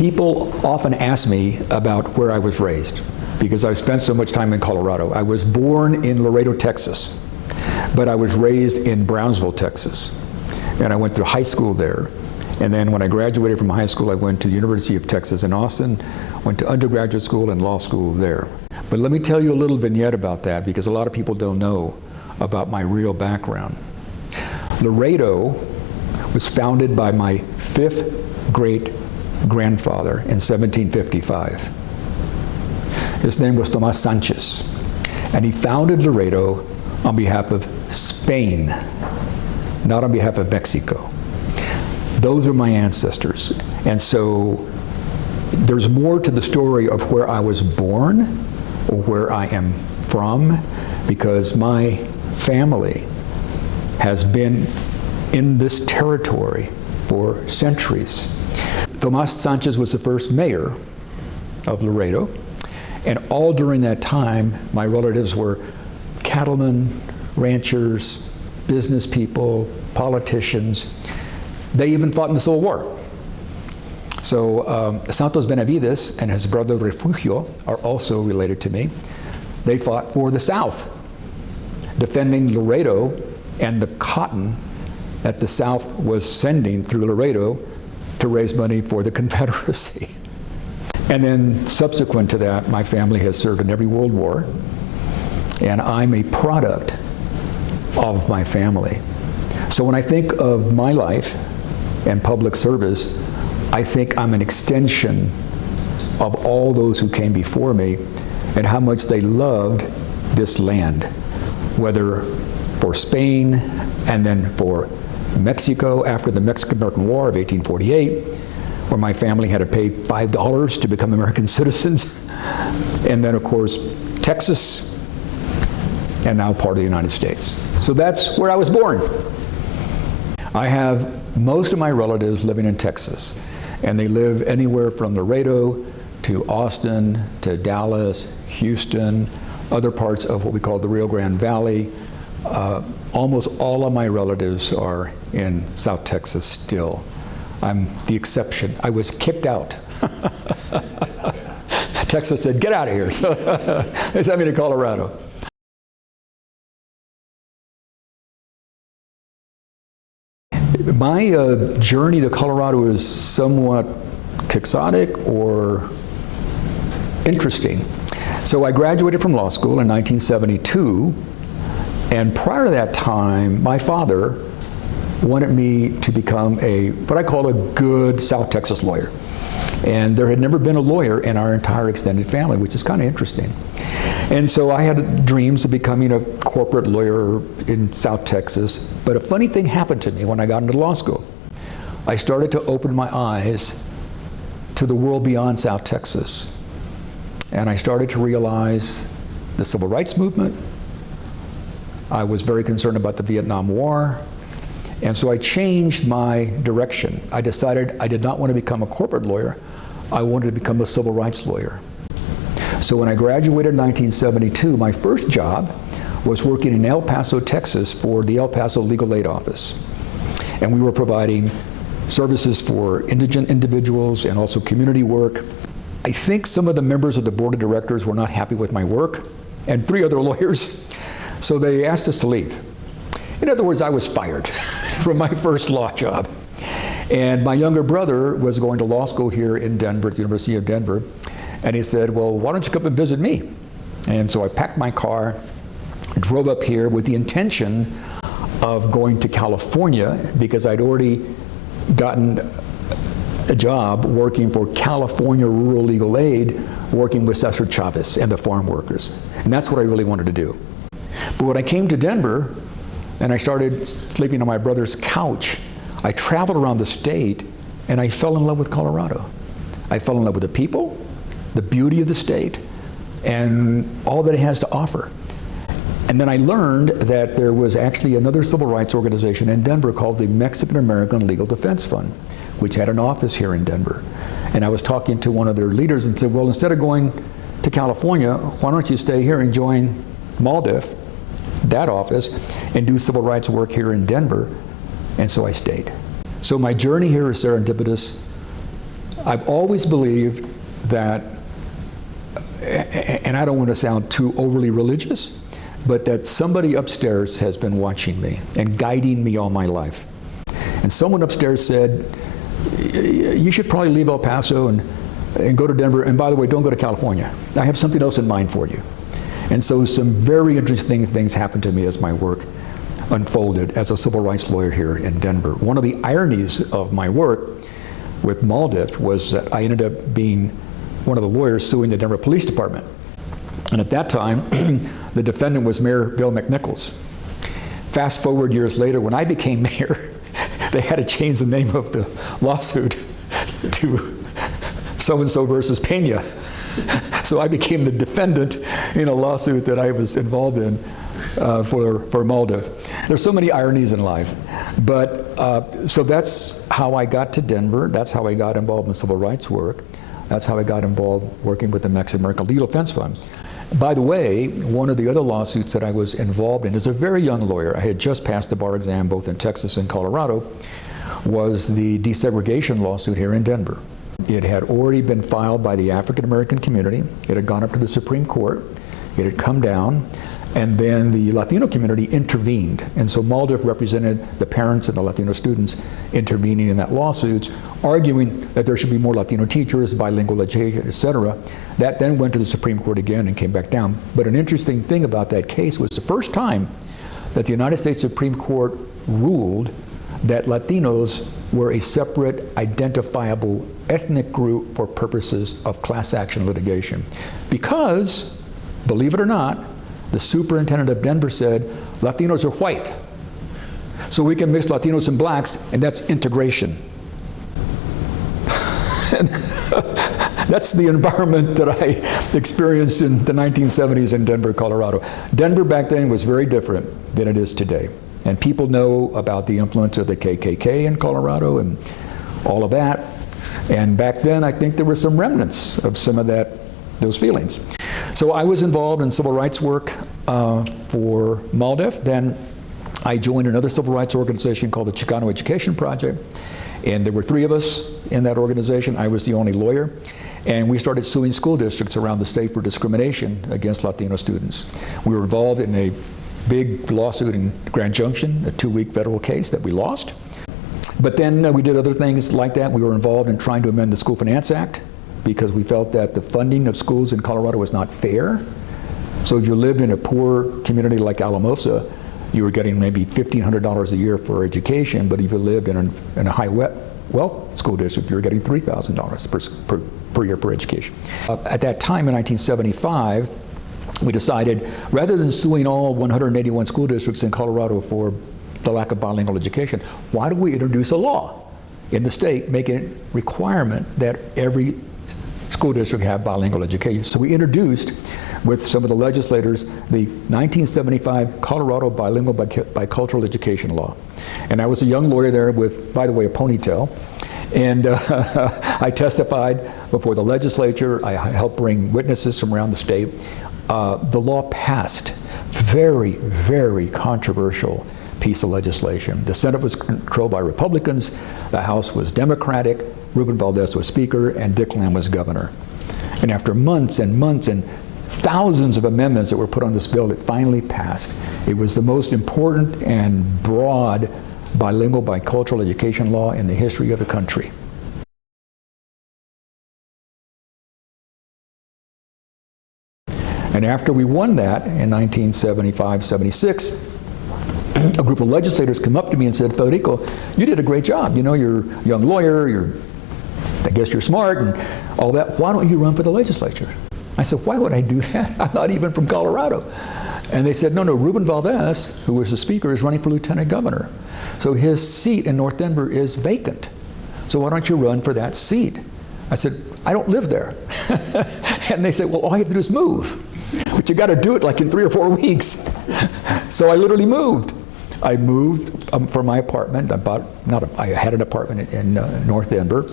People often ask me about where I was raised because I've spent so much time in Colorado. I was born in Laredo, Texas, but I was raised in Brownsville, Texas. And I went through high school there. And then when I graduated from high school, I went to the University of Texas in Austin, went to undergraduate school and law school there. But let me tell you a little vignette about that because a lot of people don't know about my real background. Laredo was founded by my fifth great-grandfather in 1755. His name was Tomas Sanchez, and he founded Laredo on behalf of Spain, not on behalf of Mexico. Those are my ancestors. And so there's more to the story of where I was born or where I am from, because my family has been in this territory for centuries. Tomas Sanchez was the first mayor of Laredo, and all during that time, my relatives were cattlemen, ranchers, business people, politicians. They even fought in the Civil War. So Santos Benavides and his brother Refugio are also related to me. They fought for the South, defending Laredo and the cotton that the South was sending through Laredo to raise money for the Confederacy. And then subsequent to that, my family has served in every world war, and I'm a product of my family. So when I think of my life and public service, I think I'm an extension of all those who came before me and how much they loved this land, whether for Spain and then for Mexico after the Mexican-American War of 1848, where my family had to pay $5 to become American citizens, and then of course Texas, and now part of the United States. So that's where I was born. I have most of my relatives living in Texas, and they live anywhere from Laredo to Austin to Dallas, Houston, other parts of what we call the Rio Grande Valley. Almost all of my relatives are in South Texas still. I'm the exception. I was kicked out. Texas said, get out of here. So they sent me to Colorado. My journey to Colorado is somewhat quixotic or interesting. So I graduated from law school in 1972, and prior to that time, my father wanted me to become what I call a good South Texas lawyer. And there had never been a lawyer in our entire extended family, which is kind of interesting. And so I had dreams of becoming a corporate lawyer in South Texas. But a funny thing happened to me when I got into law school. I started to open my eyes to the world beyond South Texas. And I started to realize the civil rights movement. I was very concerned about the Vietnam War. And so I changed my direction. I decided I did not want to become a corporate lawyer. I wanted to become a civil rights lawyer. So when I graduated in 1972, my first job was working in El Paso, Texas for the El Paso Legal Aid Office. And we were providing services for indigent individuals and also community work. I think some of the members of the board of directors were not happy with my work, and 3 other lawyers, so they asked us to leave. In other words, I was fired from my first law job. And my younger brother was going to law school here in Denver, at the University of Denver, and he said, well, why don't you come and visit me? And so I packed my car, drove up here with the intention of going to California because I'd already gotten a job working for California Rural Legal Aid, working with Cesar Chavez and the farm workers. And that's what I really wanted to do. But when I came to Denver and I started sleeping on my brother's couch, I traveled around the state and I fell in love with Colorado. I fell in love with the people, the beauty of the state, and all that it has to offer. And then I learned that there was actually another civil rights organization in Denver called the Mexican-American Legal Defense Fund, which had an office here in Denver. And I was talking to one of their leaders and said, well, instead of going to California, why don't you stay here and join MALDIF, that office, and do civil rights work here in Denver? And so I stayed. So my journey here is serendipitous. I've always believed that, and I don't want to sound too overly religious, but that somebody upstairs has been watching me and guiding me all my life. And someone upstairs said, you should probably leave El Paso and go to Denver, and by the way, don't go to California. I have something else in mind for you. And so some very interesting things happened to me as my work unfolded as a civil rights lawyer here in Denver. One of the ironies of my work with Maldiv was that I ended up being one of the lawyers suing the Denver Police Department. And at that time, the defendant was Mayor Bill McNichols. Fast forward years later, when I became mayor, they had to change the name of the lawsuit to so-and-so versus Pena. So I became the defendant in a lawsuit that I was involved in for Maldiv. There's so many ironies in life. But so that's how I got to Denver. That's how I got involved in civil rights work. That's how I got involved working with the Mexican American Legal Defense Fund. By the way, one of the other lawsuits that I was involved in as a very young lawyer, I had just passed the bar exam both in Texas and Colorado, was the desegregation lawsuit here in Denver. It had already been filed by the African American community. It had gone up to the Supreme Court. It had come down. And then the Latino community intervened. And so Maldiv represented the parents and the Latino students intervening in that lawsuit, arguing that there should be more Latino teachers, bilingual education, et cetera. That then went to the Supreme Court again and came back down. But an interesting thing about that case was the first time that the United States Supreme Court ruled that Latinos were a separate, identifiable ethnic group for purposes of class action litigation. Because, believe it or not, the superintendent of Denver said, Latinos are white, so we can mix Latinos and blacks, and that's integration. And that's the environment that I experienced in the 1970s in Denver, Colorado. Denver back then was very different than it is today. And people know about the influence of the KKK in Colorado and all of that. And back then, I think there were some remnants of some of those feelings. So I was involved in civil rights work for Maldiv. Then I joined another civil rights organization called the Chicano Education Project. And there were 3 of us in that organization. I was the only lawyer. And we started suing school districts around the state for discrimination against Latino students. We were involved in a big lawsuit in Grand Junction, a 2-week federal case that we lost. But then we did other things like that. We were involved in trying to amend the School Finance Act, because we felt that the funding of schools in Colorado was not fair. So if you lived in a poor community like Alamosa, you were getting maybe $1,500 a year for education, but if you lived in a high wealth school district, you were getting $3,000 per year per education. At that time in 1975, we decided, rather than suing all 181 school districts in Colorado for the lack of bilingual education, why don't we introduce a law in the state making it a requirement that every school district have bilingual education. So we introduced, with some of the legislators, the 1975 Colorado Bilingual Bicultural Education Law. And I was a young lawyer there with, by the way, a ponytail. And I testified before the legislature. I helped bring witnesses from around the state. The law passed. Very, very controversial piece of legislation. The Senate was controlled by Republicans. The House was Democratic. Ruben Valdez was Speaker, and Dick Lamb was Governor. And after months and months and thousands of amendments that were put on this bill, it finally passed. It was the most important and broad bilingual bicultural education law in the history of the country. And after we won that in 1975-76, a group of legislators came up to me and said, Federico, you did a great job. You know, you're a young lawyer, I guess you're smart and all that. Why don't you run for the legislature? I said, why would I do that? I'm not even from Colorado. And they said, no, Ruben Valdez, who was the Speaker, is running for lieutenant governor. So his seat in North Denver is vacant. So why don't you run for that seat? I said, I don't live there. And they said, well, all you have to do is move. But you got to do it like in 3 or 4 weeks. So I literally moved. I moved from my apartment. I had an apartment in North Denver.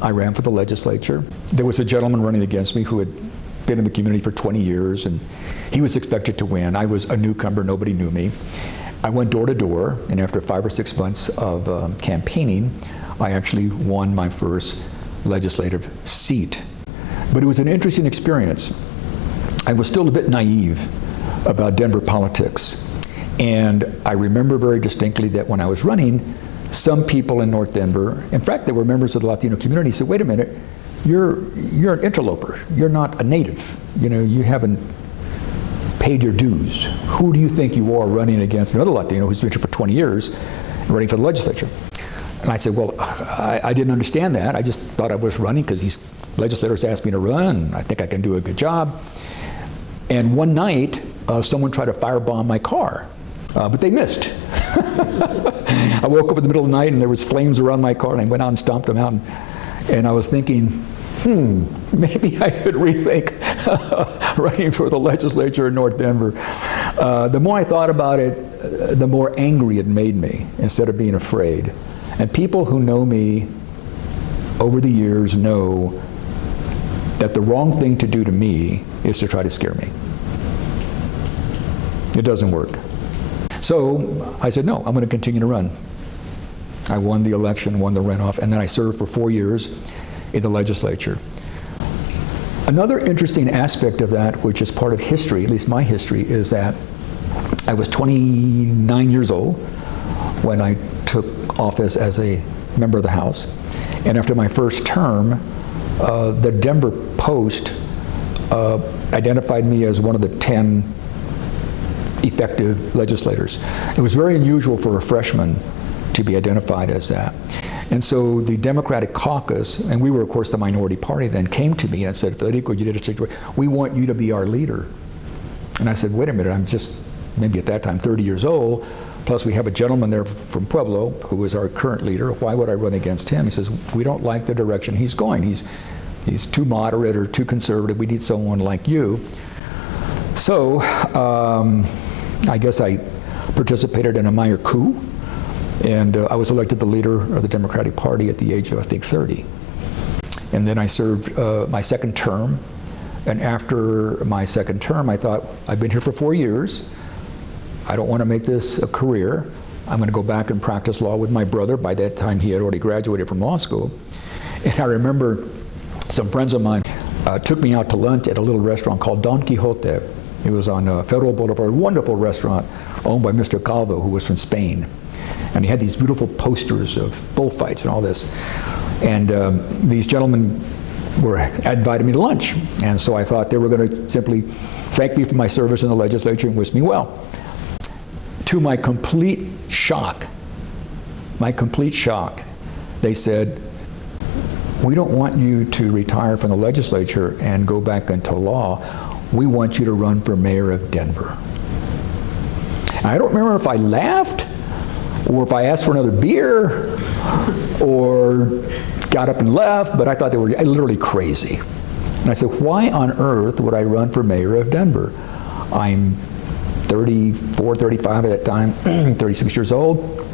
I ran for the legislature. There was a gentleman running against me who had been in the community for 20 years, and he was expected to win. I was a newcomer, nobody knew me. I went door to door, and after 5 or 6 months of campaigning, I actually won my first legislative seat. But it was an interesting experience. I was still a bit naive about Denver politics. And I remember very distinctly that when I was running, some people in North Denver, in fact, they were members of the Latino community, said, wait a minute, you're an interloper. You're not a native. You know, you haven't paid your dues. Who do you think you are running against another Latino who's been here for 20 years and running for the legislature? And I said, well, I didn't understand that. I just thought I was running because these legislators asked me to run, and I think I can do a good job. And one night, someone tried to firebomb my car, but they missed. I woke up in the middle of the night, and there was flames around my car, and I went out and stomped them out. And I was thinking, maybe I could rethink running for the legislature in North Denver. The more I thought about it, the more angry it made me, instead of being afraid. And people who know me over the years know that the wrong thing to do to me is to try to scare me. It doesn't work. So I said, no, I'm going to continue to run. I won the election, won the runoff, and then I served for 4 years in the legislature. Another interesting aspect of that, which is part of history, at least my history, is that I was 29 years old when I took office as a member of the House. And after my first term, the Denver Post identified me as one of the 10 effective legislators. It was very unusual for a freshman to be identified as that. And so the Democratic caucus, and we were of course the minority party then, came to me and said, Federico, you did a situation, we want you to be our leader. And I said, wait a minute, I'm just maybe at that time 30 years old, plus we have a gentleman there from Pueblo who is our current leader. Why would I run against him? He says, we don't like the direction he's going. He's too moderate or too conservative. We need someone like you. So I guess I participated in a minor coup, and I was elected the leader of the Democratic Party at the age of, I think, 30. And then I served my second term, and after my second term, I thought, I've been here for 4 years. I don't want to make this a career. I'm going to go back and practice law with my brother. By that time, he had already graduated from law school. And I remember some friends of mine took me out to lunch at a little restaurant called Don Quixote. It was on Federal Boulevard, a wonderful restaurant owned by Mr. Calvo, who was from Spain. And he had these beautiful posters of bullfights and all this. And these gentlemen invited me to lunch. And so I thought they were going to simply thank me for my service in the legislature and wish me well. To my complete shock, they said, we don't want you to retire from the legislature and go back into law. We want you to run for mayor of Denver. I don't remember if I laughed or if I asked for another beer or got up and left, but I thought they were literally crazy. And I said, why on earth would I run for mayor of Denver? I'm 34, 35 at that time, 36 years old.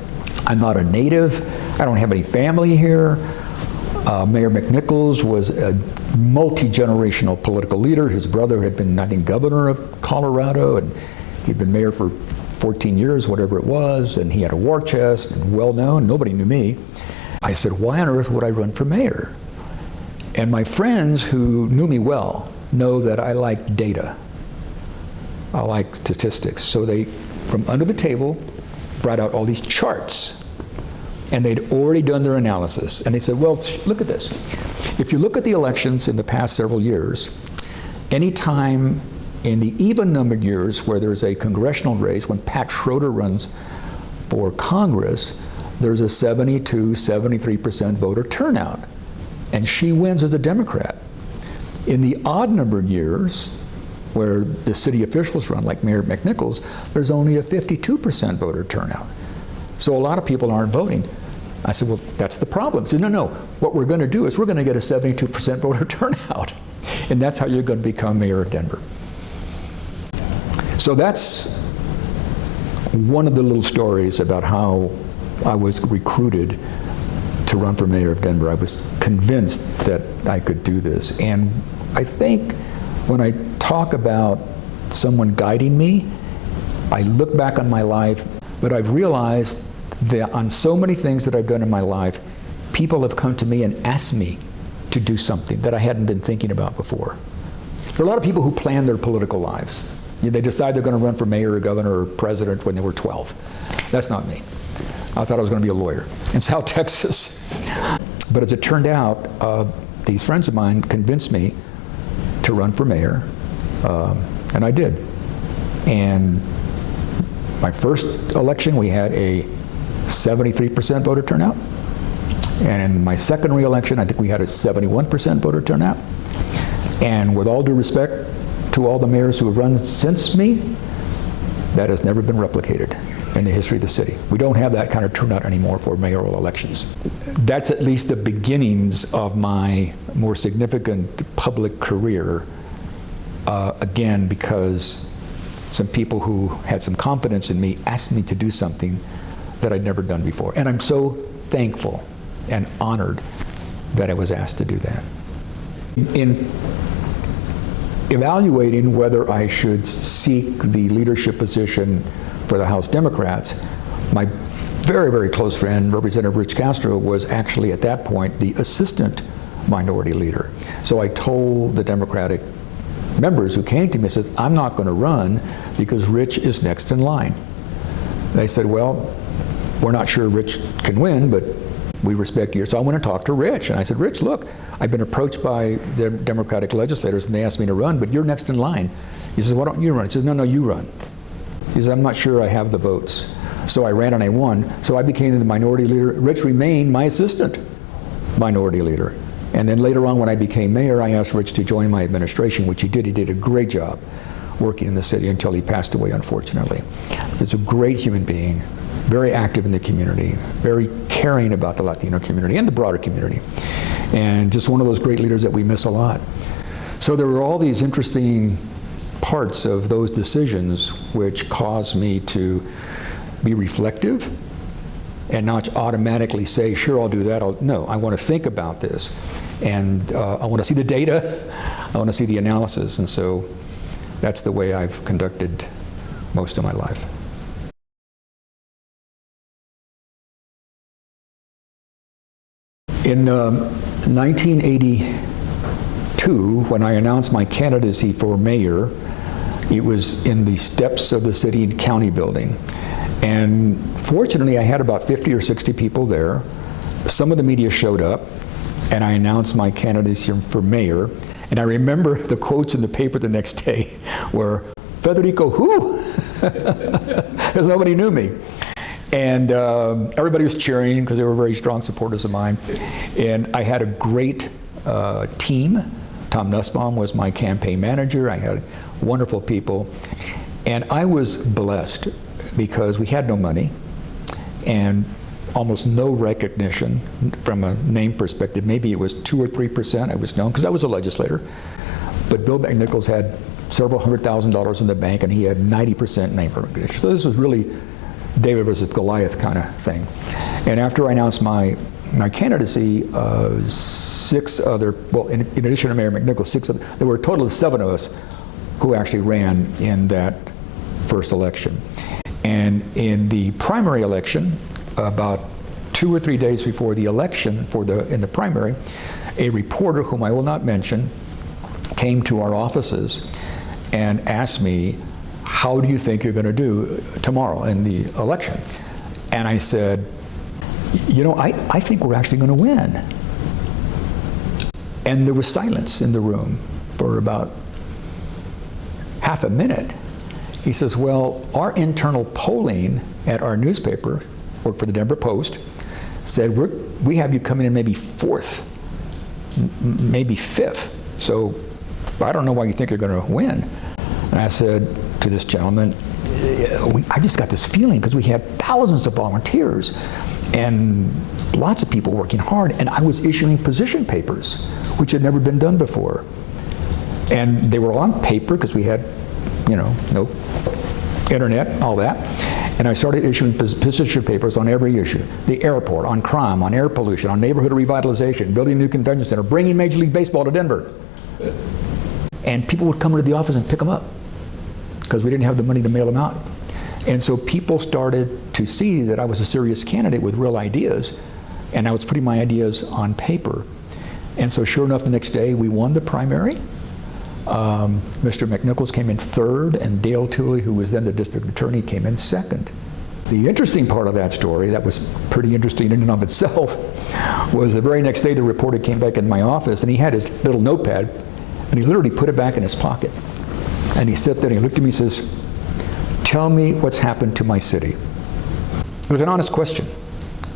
I'm not a native. I don't have any family here. Mayor McNichols was a multi-generational political leader. His brother had been, I think, governor of Colorado, and he'd been mayor for 14 years, whatever it was, and he had a war chest and well-known. Nobody knew me. I said, why on earth would I run for mayor? And my friends who knew me well know that I like data. I like statistics. So they, from under the table, brought out all these charts. And they'd already done their analysis. And they said, well, look at this. If you look at the elections in the past several years, any time in the even-numbered years where there's a congressional race, when Pat Schroeder runs for Congress, there's a 72, 73% voter turnout. And she wins as a Democrat. In the odd-numbered years, where the city officials run, like Mayor McNichols, there's only a 52% voter turnout. So a lot of people aren't voting. I said, well, that's the problem. He said, no, what we're going to do is we're going to get a 72% voter turnout. And that's how you're going to become mayor of Denver. So that's one of the little stories about how I was recruited to run for mayor of Denver. I was convinced that I could do this. And I think when I talk about someone guiding me, I look back on my life, but I've realized that on so many things that I've done in my life, people have come to me and asked me to do something that I hadn't been thinking about before. There are a lot of people who plan their political lives. They decide they're going to run for mayor or governor or president when they were 12. That's not me. I thought I was going to be a lawyer in South Texas. But as it turned out, these friends of mine convinced me to run for mayor, and I did. And my first election, we had a 73% voter turnout. And in my second re-election, I think we had a 71% voter turnout. And with all due respect to all the mayors who have run since me, that has never been replicated in the history of the city. We don't have that kind of turnout anymore for mayoral elections. That's at least the beginnings of my more significant public career, again, because some people who had some confidence in me asked me to do something that I'd never done before. And I'm so thankful and honored that I was asked to do that. In evaluating whether I should seek the leadership position for the House Democrats, my very, very close friend, Representative Rich Castro, was actually at that point the assistant minority leader. So I told the Democratic members who came to me, I said, I'm not going to run because Rich is next in line. They said, well, we're not sure Rich can win, but we respect you. So I went and talked to Rich, and I said, Rich, look, I've been approached by the Democratic legislators, and they asked me to run, but you're next in line. He says, why don't you run? He says, no, you run. He says, I'm not sure I have the votes. So I ran and I won. So I became the minority leader. Rich remained my assistant minority leader. And then later on, when I became mayor, I asked Rich to join my administration, which he did. He did a great job working in the city until he passed away, unfortunately. He's a great human being, very active in the community, very caring about the Latino community and the broader community, and just one of those great leaders that we miss a lot. So there were all these interesting parts of those decisions which caused me to be reflective and not automatically say, sure, I'll do that. No, I want to think about this, and I want to see the data, I want to see the analysis, and so that's the way I've conducted most of my life. In 1982, when I announced my candidacy for mayor, it was in the steps of the city and county building. And fortunately, I had about 50 or 60 people there. Some of the media showed up, and I announced my candidacy for mayor. And I remember the quotes in the paper the next day were, Federico who? Because nobody knew me. And everybody was cheering because they were very strong supporters of mine. And I had a great team. Tom Nussbaum was my campaign manager. I had wonderful people. And I was blessed because we had no money and almost no recognition from a name perspective. Maybe it was 2 or 3% I was known because I was a legislator. But Bill McNichols had several $100,000 in the bank, and he had 90% name recognition. So this was really David versus Goliath kind of thing. And after I announced my candidacy, 6 other, well, in addition to Mayor McNichols, 6 other, there were a total of 7 of us who actually ran in that first election. And in the primary election, about 2 or 3 days before the election in the primary, a reporter whom I will not mention came to our offices and asked me, how do you think you're going to do tomorrow in the election? And I said, you know, I think we're actually going to win. And there was silence in the room for about half a minute. He says, well, our internal polling at our newspaper, worked for the Denver Post, said we have you coming in maybe 4th, maybe 5th. So I don't know why you think you're going to win. And I said to this gentleman, I just got this feeling because we had thousands of volunteers and lots of people working hard, and I was issuing position papers, which had never been done before. And they were on paper because we had, you know, no internet and all that. And I started issuing position papers on every issue. The airport, on crime, on air pollution, on neighborhood revitalization, building a new convention center, bringing Major League Baseball to Denver. And people would come into the office and pick them up because we didn't have the money to mail them out. And so people started to see that I was a serious candidate with real ideas, and I was putting my ideas on paper. And so sure enough, the next day we won the primary. Mr. McNichols came in third, and Dale Tooley, who was then the district attorney, came in second. The interesting part of that story, that was pretty interesting in and of itself, was the very next day the reporter came back in my office, and he had his little notepad, and he literally put it back in his pocket. And he sat there and he looked at me and says, "Tell me what's happened to my city." It was an honest question.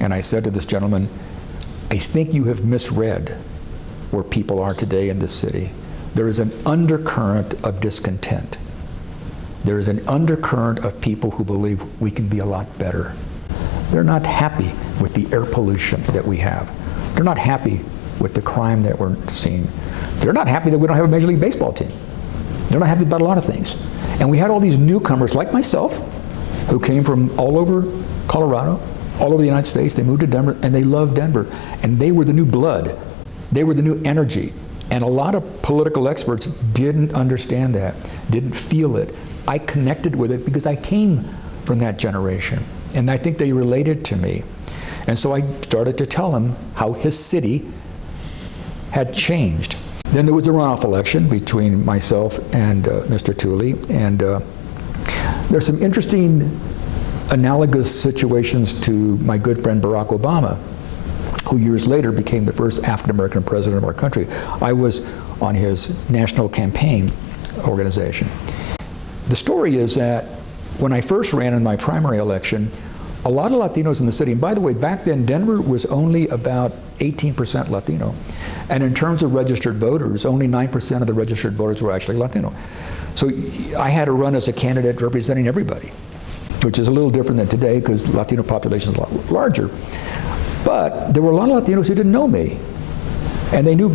And I said to this gentleman, "I think you have misread where people are today in this city. There is an undercurrent of discontent. There is an undercurrent of people who believe we can be a lot better. They're not happy with the air pollution that we have. They're not happy with the crime that we're seeing. They're not happy that we don't have a Major League Baseball team. They're not happy about a lot of things." And we had all these newcomers like myself who came from all over Colorado, all over the United States. They moved to Denver, and they loved Denver. And they were the new blood. They were the new energy. And a lot of political experts didn't understand that, didn't feel it. I connected with it because I came from that generation. And I think they related to me. And so I started to tell him how his city had changed. Then there was a runoff election between myself and Mr. Tooley. And there's some interesting analogous situations to my good friend Barack Obama, who years later became the first African-American president of our country. I was on his national campaign organization. The story is that when I first ran in my primary election, a lot of Latinos in the city, and by the way, back then Denver was only about 18% Latino. And in terms of registered voters, only 9% of the registered voters were actually Latino. So I had to run as a candidate representing everybody, which is a little different than today because the Latino population is a lot larger. But there were a lot of Latinos who didn't know me. And they knew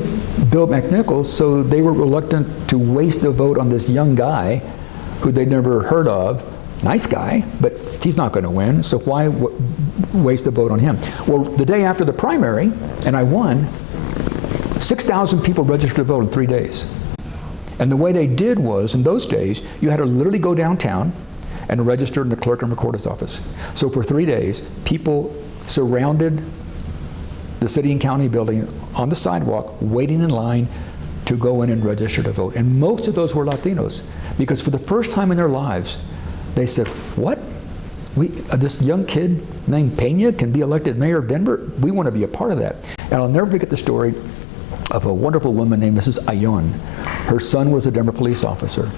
Bill McNichols, so they were reluctant to waste a vote on this young guy who they'd never heard of. Nice guy, but he's not going to win, so why waste a vote on him? Well, the day after the primary, and I won, 6,000 people registered to vote in 3 days. And the way they did was, in those days, you had to literally go downtown and register in the clerk and recorder's office. So for 3 days, people surrounded the city and county building on the sidewalk, waiting in line to go in and register to vote. And most of those were Latinos, because for the first time in their lives, they said, "What? This young kid named Pena can be elected mayor of Denver? We want to be a part of that." And I'll never forget the story of a wonderful woman named Mrs. Ayon. Her son was a Denver police officer.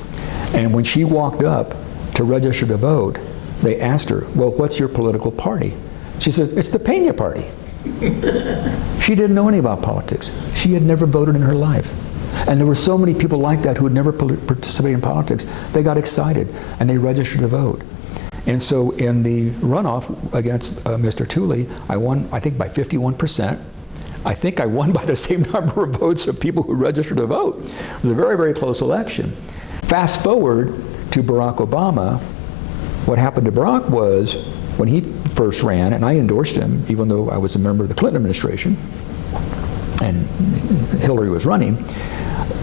And when she walked up to register to vote, they asked her, "Well, what's your political party?" She said, "It's the Pena party." She didn't know anything about politics. She had never voted in her life. And there were so many people like that who had never participated in politics. They got excited and they registered to vote. And so in the runoff against Mr. Tooley, I won, I think, by 51%. I think I won by the same number of votes of people who registered to vote. It was a very, very close election. Fast forward to Barack Obama. What happened to Barack was, when he first ran, and I endorsed him, even though I was a member of the Clinton administration, and Hillary was running,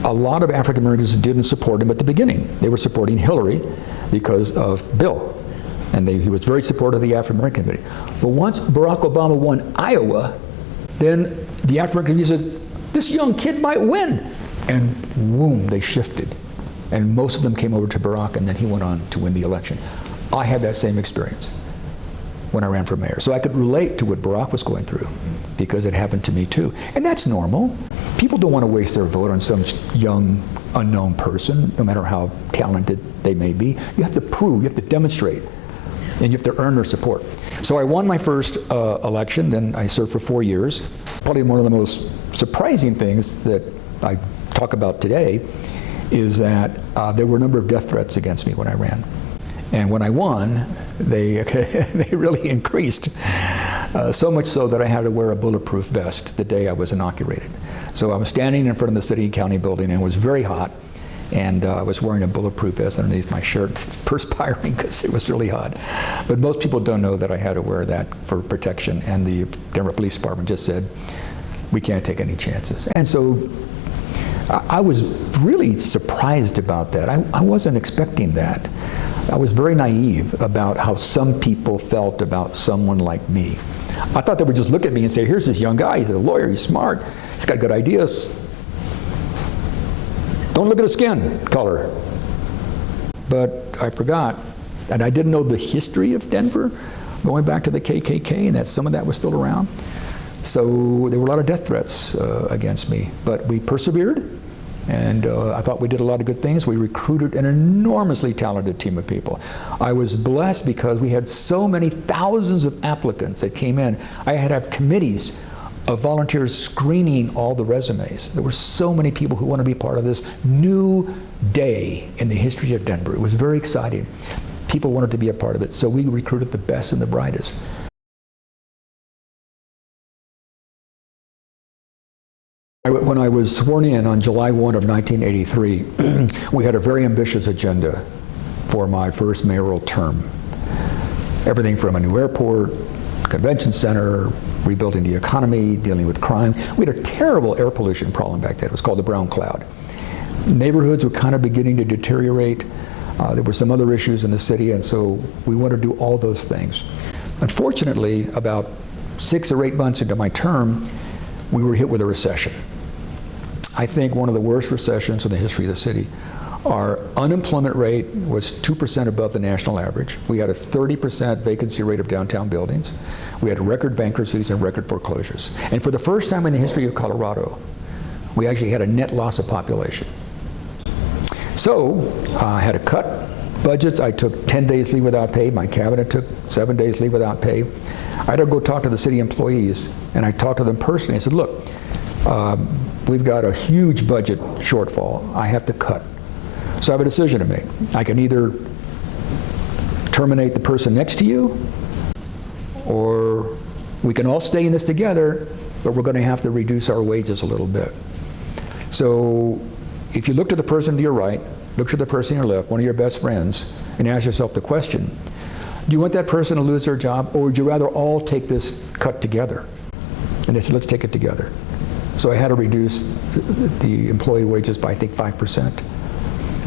a lot of African Americans didn't support him at the beginning. They were supporting Hillary because of Bill. And he was very supportive of the African American community. But once Barack Obama won Iowa, then the African community said, "This young kid might win." And boom, they shifted. And most of them came over to Barack, and then he went on to win the election. I had that same experience when I ran for mayor. So I could relate to what Barack was going through, because it happened to me too. And that's normal. People don't want to waste their vote on some young, unknown person, no matter how talented they may be. You have to prove, you have to demonstrate, and you have to earn their support. So I won my first election, then I served for 4 years. Probably one of the most surprising things that I talk about today is that there were a number of death threats against me when I ran. And when I won, they really increased, so much so that I had to wear a bulletproof vest the day I was inaugurated. So I was standing in front of the city and county building, and it was very hot, and I was wearing a bulletproof vest underneath my shirt, perspiring because it was really hot. But most people don't know that I had to wear that for protection, and the Denver Police Department just said, "We can't take any chances." And so I was really surprised about that. I wasn't expecting that. I was very naive about how some people felt about someone like me. I thought they would just look at me and say, here's this young guy, he's a lawyer, he's smart, he's got good ideas. Don't look at his skin color. But I forgot, and I didn't know the history of Denver, going back to the KKK, and that some of that was still around. So there were a lot of death threats against me, but we persevered, and I thought we did a lot of good things. We recruited an enormously talented team of people. I was blessed because we had so many thousands of applicants that came in. I had to have committees of volunteers screening all the resumes. There were so many people who wanted to be part of this new day in the history of Denver. It was very exciting. People wanted to be a part of it, so we recruited the best and the brightest. When I was sworn in on July 1 of 1983, we had a very ambitious agenda for my first mayoral term. Everything from a new airport, convention center, rebuilding the economy, dealing with crime. We had a terrible air pollution problem back then. It was called the brown cloud. Neighborhoods were kind of beginning to deteriorate. There were some other issues in the city, and so we wanted to do all those things. Unfortunately, about 6 or 8 months into my term, we were hit with a recession. I think one of the worst recessions in the history of the city. Our unemployment rate was 2% above the national average. We had a 30% vacancy rate of downtown buildings. We had record bankruptcies and record foreclosures. And for the first time in the history of Colorado, we actually had a net loss of population. So I had to cut budgets. I took 10 days leave without pay. My cabinet took 7 days leave without pay. I had to go talk to the city employees, and I talked to them personally. I said, look, we've got a huge budget shortfall. I have to cut. So I have a decision to make. I can either terminate the person next to you, or we can all stay in this together, but we're going to have to reduce our wages a little bit. So if you look to the person to your right, look to the person to your left, one of your best friends, and ask yourself the question, do you want that person to lose their job, or would you rather all take this cut together? And they said, let's take it together. So I had to reduce the employee wages by, I think, 5%,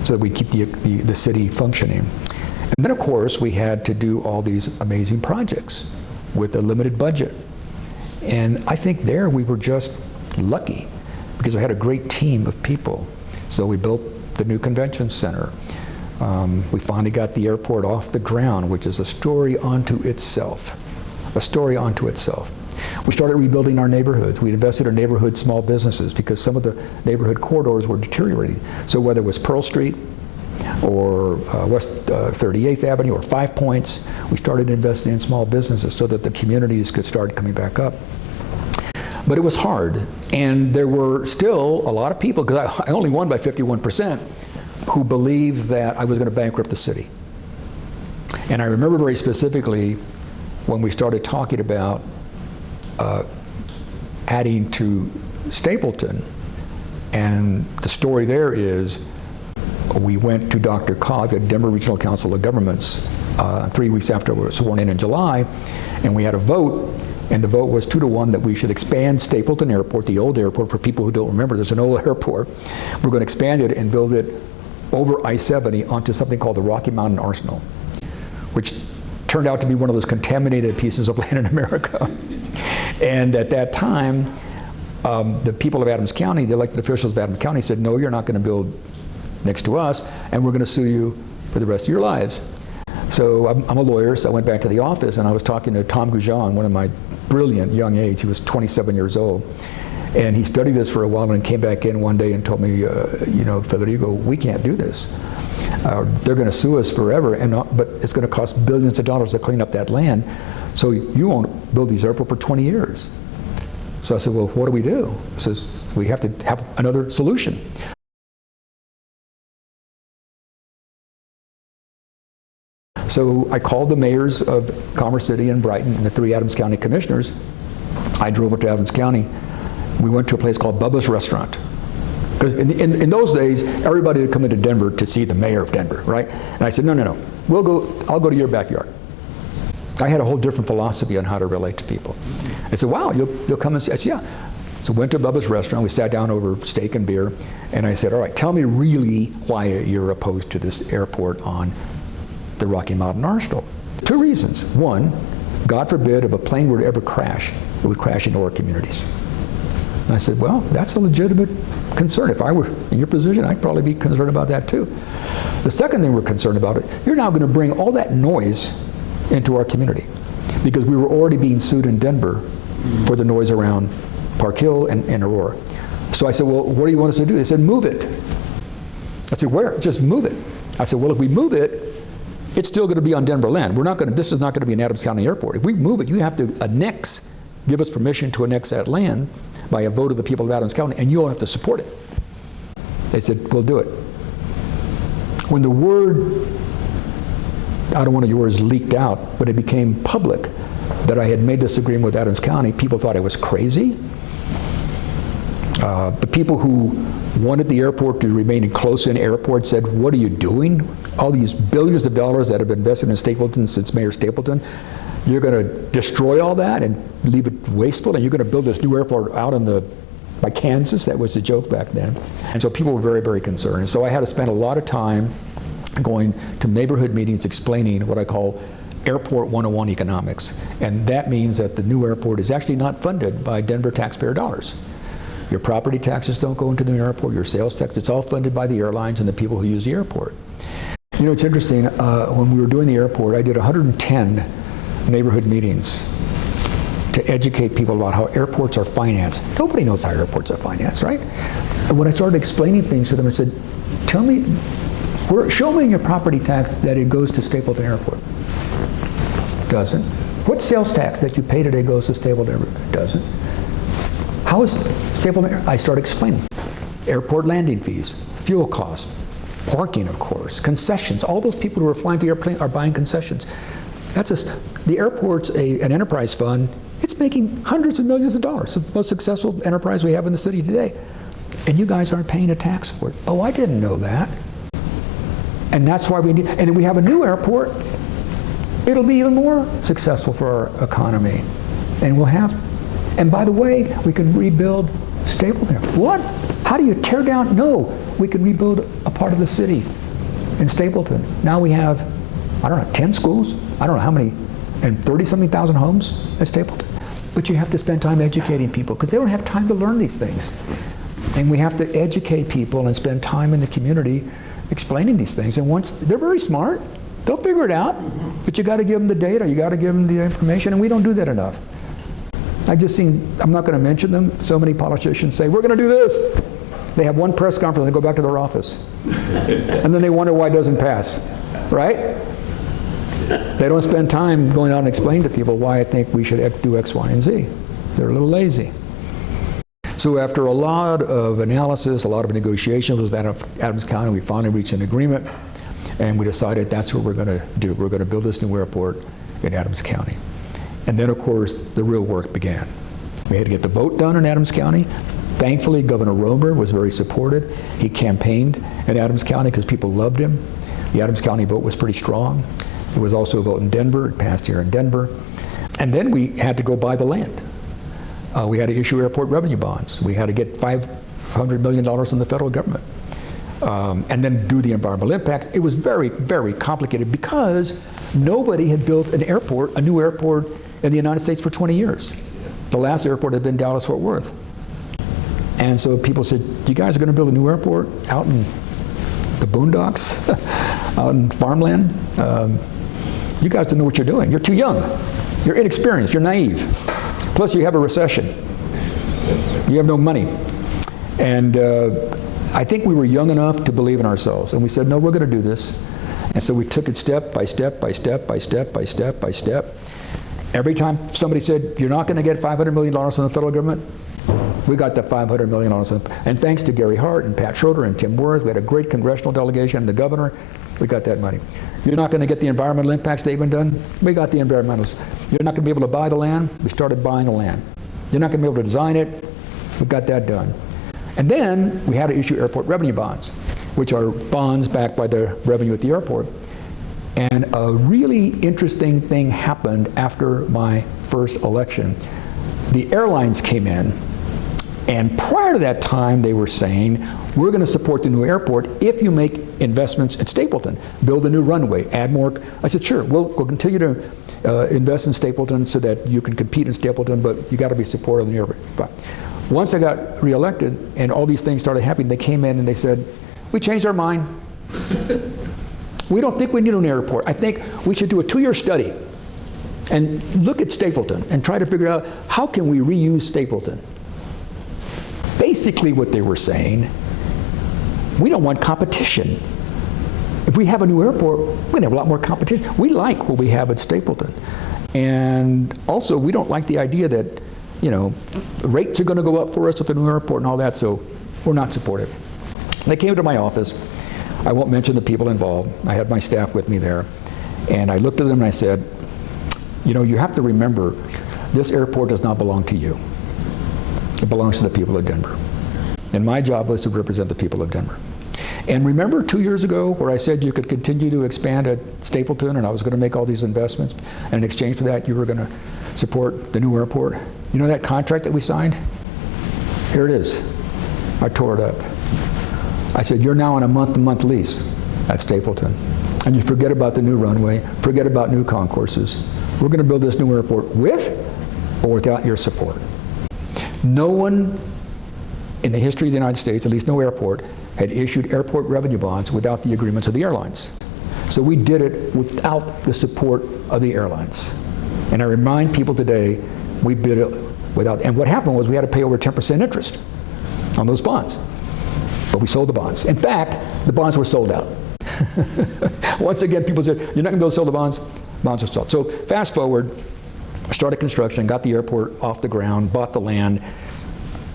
so that we keep the city functioning. And then, of course, we had to do all these amazing projects with a limited budget. And I think there we were just lucky, because we had a great team of people. So we built the new convention center. We finally got the airport off the ground, which is a story unto itself. A story unto itself. We started rebuilding our neighborhoods. We invested in neighborhood small businesses because some of the neighborhood corridors were deteriorating. So whether it was Pearl Street or West 38th Avenue or Five Points, we started investing in small businesses so that the communities could start coming back up. But it was hard, and there were still a lot of people, because I only won by 51%, who believed that I was going to bankrupt the city. And I remember very specifically when we started talking about adding to Stapleton, and the story there is we went to Dr. Cog, the Denver Regional Council of Governments, 3 weeks after we were sworn in July, and we had a vote. And the vote was 2-1 that we should expand Stapleton Airport, the old airport. For people who don't remember, there's an old airport. We're going to expand it and build it over I-70 onto something called the Rocky Mountain Arsenal, which turned out to be one of those contaminated pieces of land in America. And at that time, the people of Adams County, the elected officials of Adams County said, no, you're not going to build next to us, and we're going to sue you for the rest of your lives. So I'm a lawyer, so I went back to the office, and I was talking to Tom Goujon, one of my brilliant young aides. He was 27 years old. And he studied this for a while and came back in one day and told me, you know, Federico, we can't do this. They're going to sue us forever, but it's going to cost billions of dollars to clean up that land. So you won't build these airports for 20 years. So I said, well, what do we do? He says, we have to have another solution. So I called the mayors of Commerce City and Brighton and the 3 Adams County commissioners. I drove up to Adams County. We went to a place called Bubba's Restaurant. Because in those days, everybody would come into Denver to see the mayor of Denver, right? And I said, no, I'll go to your backyard. I had a whole different philosophy on how to relate to people. I said, wow, you'll come and see? I said, yeah. So went to Bubba's Restaurant. We sat down over steak and beer. And I said, all right, tell me really why you're opposed to this airport on the Rocky Mountain Arsenal. Two reasons. One, God forbid if a plane were to ever crash, it would crash into our communities. And I said, well, that's a legitimate concern. If I were in your position, I'd probably be concerned about that too. The second thing we're concerned about it, you're now going to bring all that noise into our community, because we were already being sued in Denver for the noise around Park Hill and Aurora. So I said, well, what do you want us to do? They said, move it. I said, where? Just move it. I said, well, if we move it, it's still going to be on Denver land. We're not going to, this is not going to be an Adams County airport. If we move it, you have to annex, give us permission to annex that land by a vote of the people of Adams County, and you'll have to support it. They said, we'll do it. When the word, I don't want to use words, leaked out, but it became public that I had made this agreement with Adams County, people thought I was crazy. The people who wanted the airport to remain a close-in airport said, what are you doing? All these billions of dollars that have been invested in Stapleton since Mayor Stapleton, you're going to destroy all that and leave it wasteful, and you're going to build this new airport out by Kansas? That was the joke back then. And so people were very, very concerned. And so I had to spend a lot of time going to neighborhood meetings explaining what I call Airport 101 economics. And that means that the new airport is actually not funded by Denver taxpayer dollars. Your property taxes don't go into the new airport, your sales tax, it's all funded by the airlines and the people who use the airport. You know, it's interesting, when we were doing the airport, I did 110 neighborhood meetings to educate people about how airports are financed. Nobody knows how airports are financed, right? And when I started explaining things to them, I said, tell me, show me in your property tax that it goes to Stapleton Airport. Doesn't. What sales tax that you pay today goes to Stapleton Airport? Doesn't. How is Stapleton? I started explaining. Airport landing fees, fuel costs, parking, of course, concessions. All those people who are flying the airplane are buying concessions. The airport's an enterprise fund. It's making hundreds of millions of dollars. It's the most successful enterprise we have in the city today. And you guys aren't paying a tax for it. Oh, I didn't know that. And that's why and if we have a new airport, it'll be even more successful for our economy. And we'll have, and by the way, we can rebuild Stapleton. What? How do you tear down? No, we can rebuild a part of the city in Stapleton. Now we have, I don't know, 10 schools? I don't know how many, and 30-something thousand homes at Stapleton. But you have to spend time educating people because they don't have time to learn these things. And we have to educate people and spend time in the community explaining these things. And once, they're very smart, they'll figure it out, but you got to give them the data, you got to give them the information, and we don't do that enough. I just seen, I'm not going to mention them, so many politicians say, we're going to do this. They have one press conference, they go back to their office. And then they wonder why it doesn't pass, right? They don't spend time going out and explaining to people why I think we should do X, Y, and Z. They're a little lazy. So after a lot of analysis, a lot of negotiations with Adams County, we finally reached an agreement, and we decided that's what we're going to do. We're going to build this new airport in Adams County. And then, of course, the real work began. We had to get the vote done in Adams County. Thankfully, Governor Romer was very supportive. He campaigned in Adams County because people loved him. The Adams County vote was pretty strong. There was also a vote in Denver. It passed here in Denver. And then we had to go buy the land. We had to issue airport revenue bonds. We had to get $500 million from the federal government. And then do the environmental impacts. It was very, very complicated because nobody had built an airport, a new airport in the United States for 20 years. The last airport had been Dallas-Fort Worth. And so people said, you guys are going to build a new airport out in the boondocks, out in farmland? You guys don't know what you're doing. You're too young. You're inexperienced. You're naive. Plus you have a recession. You have no money. And I think we were young enough to believe in ourselves. And we said, no, we're going to do this. And so we took it step by step by step by step by step by step. Every time somebody said, you're not going to get $500 million from the federal government, we got the $500 million. And thanks to Gary Hart and Pat Schroeder and Tim Worth, we had a great congressional delegation and the governor, we got that money. You're not going to get the environmental impact statement done? We got the environmentals. You're not going to be able to buy the land? We started buying the land. You're not going to be able to design it? We got that done. And then we had to issue airport revenue bonds, which are bonds backed by the revenue at the airport. And a really interesting thing happened after my first election. The airlines came in And prior to that time, they were saying, we're going to support the new airport if you make investments at Stapleton. Build a new runway, add more. I said, sure, we'll continue to invest in Stapleton so that you can compete in Stapleton, but you got to be supportive of the airport. But once I got reelected and all these things started happening, they came in and they said, we changed our mind. We don't think we need an airport. I think we should do a 2-year study and look at Stapleton and try to figure out how can we reuse Stapleton. Basically what they were saying, we don't want competition. If we have a new airport, we're going to have a lot more competition. We like what we have at Stapleton. And also, we don't like the idea that, you know, rates are going to go up for us at the new airport and all that, so we're not supportive. They came to my office. I won't mention the people involved. I had my staff with me there. And I looked at them and I said, you know, you have to remember, this airport does not belong to you. It belongs to the people of Denver. And my job was to represent the people of Denver. And remember 2 years ago where I said you could continue to expand at Stapleton and I was going to make all these investments, and in exchange for that you were going to support the new airport? You know that contract that we signed? Here it is. I tore it up. I said, you're now on a month-to-month lease at Stapleton. And you forget about the new runway, forget about new concourses. We're going to build this new airport with or without your support. No one in the history of the United States, at least no airport, had issued airport revenue bonds without the agreements of the airlines. So we did it without the support of the airlines. And I remind people today, we did it without, and what happened was we had to pay over 10% interest on those bonds. But we sold the bonds. In fact, the bonds were sold out. Once again, people said, you're not going to be able to sell the bonds. Bonds are sold. So fast forward, started construction, got the airport off the ground, bought the land.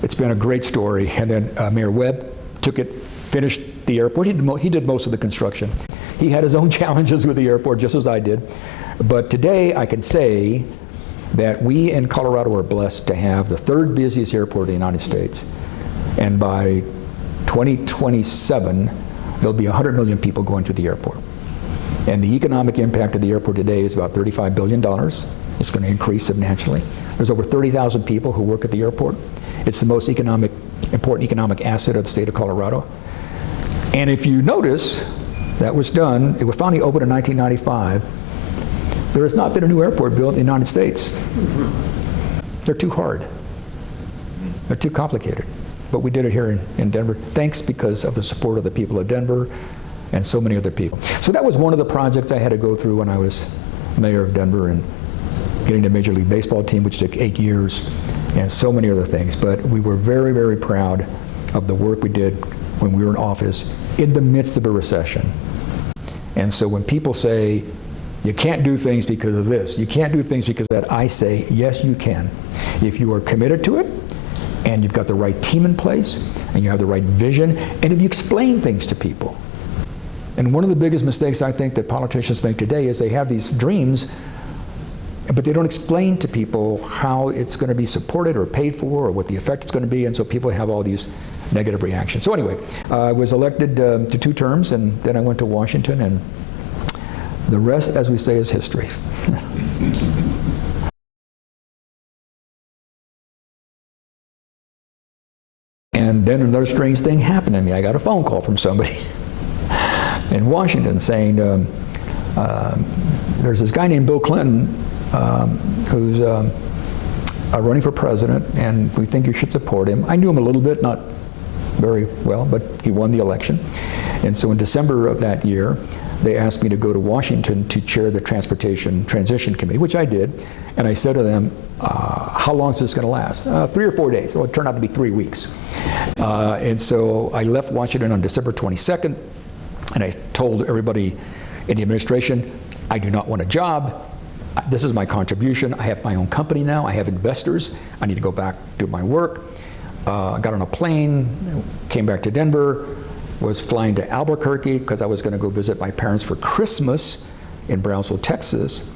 It's been a great story. And then Mayor Webb took it, finished the airport. He did most of the construction. He had his own challenges with the airport, just as I did. But today I can say that we in Colorado are blessed to have the 3rd busiest airport in the United States. And by 2027, there'll be 100 million people going through the airport. And the economic impact of the airport today is about $35 billion. It's going to increase substantially. There's over 30,000 people who work at the airport. It's the most important economic asset of the state of Colorado. And if you notice, that was done, it was finally opened in 1995. There has not been a new airport built in the United States. They're too hard. They're too complicated. But we did it here in Denver, thanks because of the support of the people of Denver and so many other people. So that was one of the projects I had to go through when I was mayor of Denver, and getting the Major League Baseball team, which took 8 years, and so many other things. But we were very, very proud of the work we did when we were in office in the midst of a recession. And so when people say, you can't do things because of this, you can't do things because of that, I say, yes, you can. If you are committed to it, and you've got the right team in place, and you have the right vision, and if you explain things to people. And one of the biggest mistakes I think that politicians make today is they have these dreams, but they don't explain to people how it's going to be supported or paid for or what the effect is going to be, and so people have all these negative reactions. So anyway, I was elected to 2 terms, and then I went to Washington, and the rest, as we say, is history. And then another strange thing happened to me. I got a phone call from somebody in Washington saying, there's this guy named Bill Clinton who's running for president, and we think you should support him. I knew him a little bit, not very well, but he won the election. And so in December of that year, they asked me to go to Washington to chair the Transportation Transition Committee, which I did. And I said to them, how long is this going to last? 3 or 4 days. Well, it turned out to be 3 weeks. And so I left Washington on December 22nd, and I told everybody in the administration, I do not want a job. This is my contribution. I have my own company now. I have investors. I need to go back to my work. I got on a plane, came back to Denver, was flying to Albuquerque because I was going to go visit my parents for Christmas in Brownsville, Texas.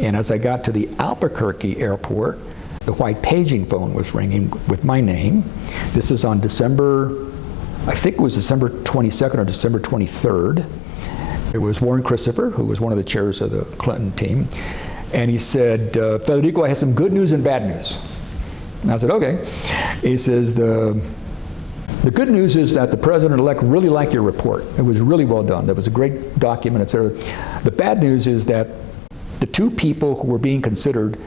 And as I got to the Albuquerque airport, the white paging phone was ringing with my name. This is on December, I think it was December 22nd or December 23rd. It was Warren Christopher, who was one of the chairs of the Clinton team. And he said, Federico, I have some good news and bad news. I said, okay. He says, the good news is that the president-elect really liked your report. It was really well done. That was a great document, et cetera. The bad news is that the two people who were being considered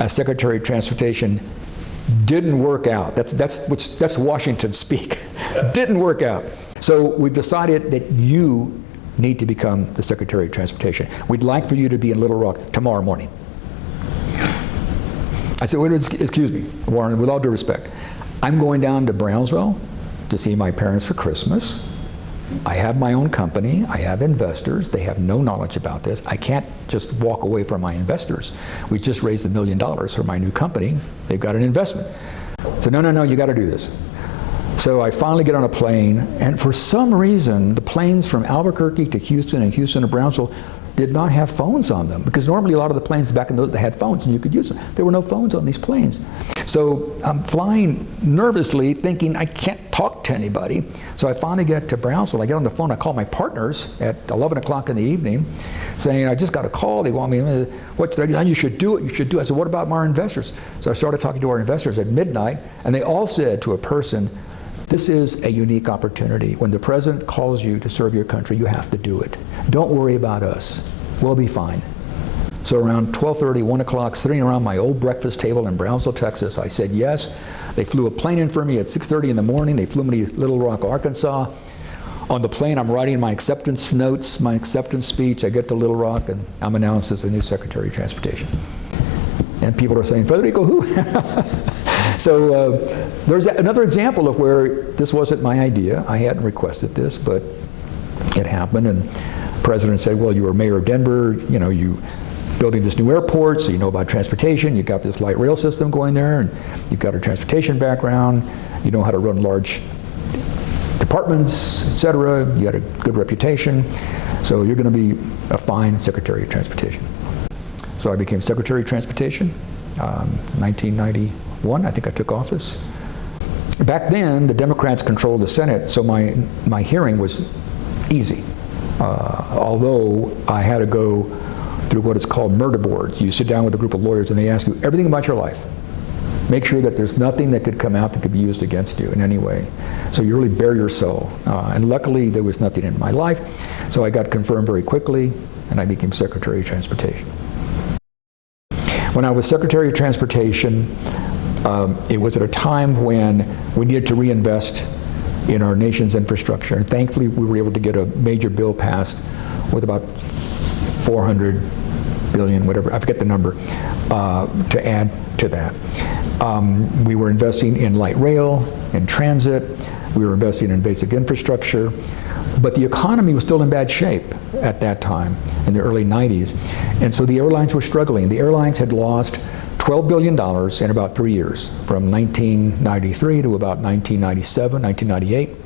as Secretary of Transportation didn't work out. That's Washington speak. Didn't work out. So we've decided that you need to become the Secretary of Transportation. We'd like for you to be in Little Rock tomorrow morning. I said, wait, excuse me, Warren, with all due respect, I'm going down to Brownsville to see my parents for Christmas. I have my own company. I have investors. They have no knowledge about this. I can't just walk away from my investors. We just raised $1 million for my new company. They've got an investment. So no, you got to do this. So I finally get on a plane, and for some reason, the planes from Albuquerque to Houston and Houston to Brownsville did not have phones on them, because normally a lot of the planes back in those, they had phones and you could use them. There were no phones on these planes. So I'm flying nervously thinking I can't talk to anybody. So I finally get to Brownsville. I get on the phone. I call my partners at 11 o'clock in the evening saying, I just got a call. They want me, you should do it, you should do it. I said, what about our investors? So I started talking to our investors at midnight, and they all said to a person, this is a unique opportunity. When the president calls you to serve your country, you have to do it. Don't worry about us. We'll be fine. So around 12:30, 1 o'clock, sitting around my old breakfast table in Brownsville, Texas, I said yes. They flew a plane in for me at 6:30 in the morning. They flew me to Little Rock, Arkansas. On the plane, I'm writing my acceptance notes, my acceptance speech. I get to Little Rock, and I'm announced as the new Secretary of Transportation. And people are saying, Federico, who? So there's another example of where this wasn't my idea. I hadn't requested this, but it happened. And the president said, well, you were mayor of Denver, you building this new airport, so you know about transportation. You got this light rail system going there, and you've got a transportation background. You know how to run large departments, et cetera. You had a good reputation. So you're going to be a fine Secretary of Transportation. So I became Secretary of Transportation, 1991, I think I took office. Back then, the Democrats controlled the Senate, so my hearing was easy. Although I had to go through what is called murder boards. You sit down with a group of lawyers and they ask you everything about your life. Make sure that there's nothing that could come out that could be used against you in any way. So you really bare your soul. And luckily, there was nothing in my life. So I got confirmed very quickly, and I became Secretary of Transportation. When I was Secretary of Transportation, it was at a time when we needed to reinvest in our nation's infrastructure. And thankfully, we were able to get a major bill passed with about 400 billion, whatever, I forget the number, to add to that. We were investing in light rail, in transit, we were investing in basic infrastructure, but the economy was still in bad shape at that time, in the early 90s. And so the airlines were struggling. The airlines had lost $12 billion in about 3 years, from 1993 to about 1997, 1998.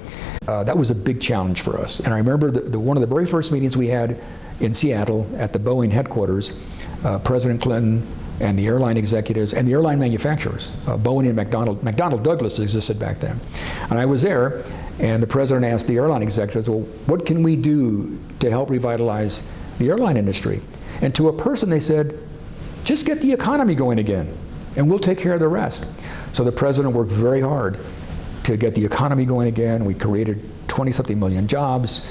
That was a big challenge for us. And I remember one of the very first meetings we had in Seattle at the Boeing headquarters, President Clinton and the airline executives and the airline manufacturers, Boeing and McDonnell Douglas existed back then. And I was there, and the president asked the airline executives, well, what can we do to help revitalize the airline industry? And to a person they said, just get the economy going again, and we'll take care of the rest. So the president worked very hard to get the economy going again. We created 20-something million jobs,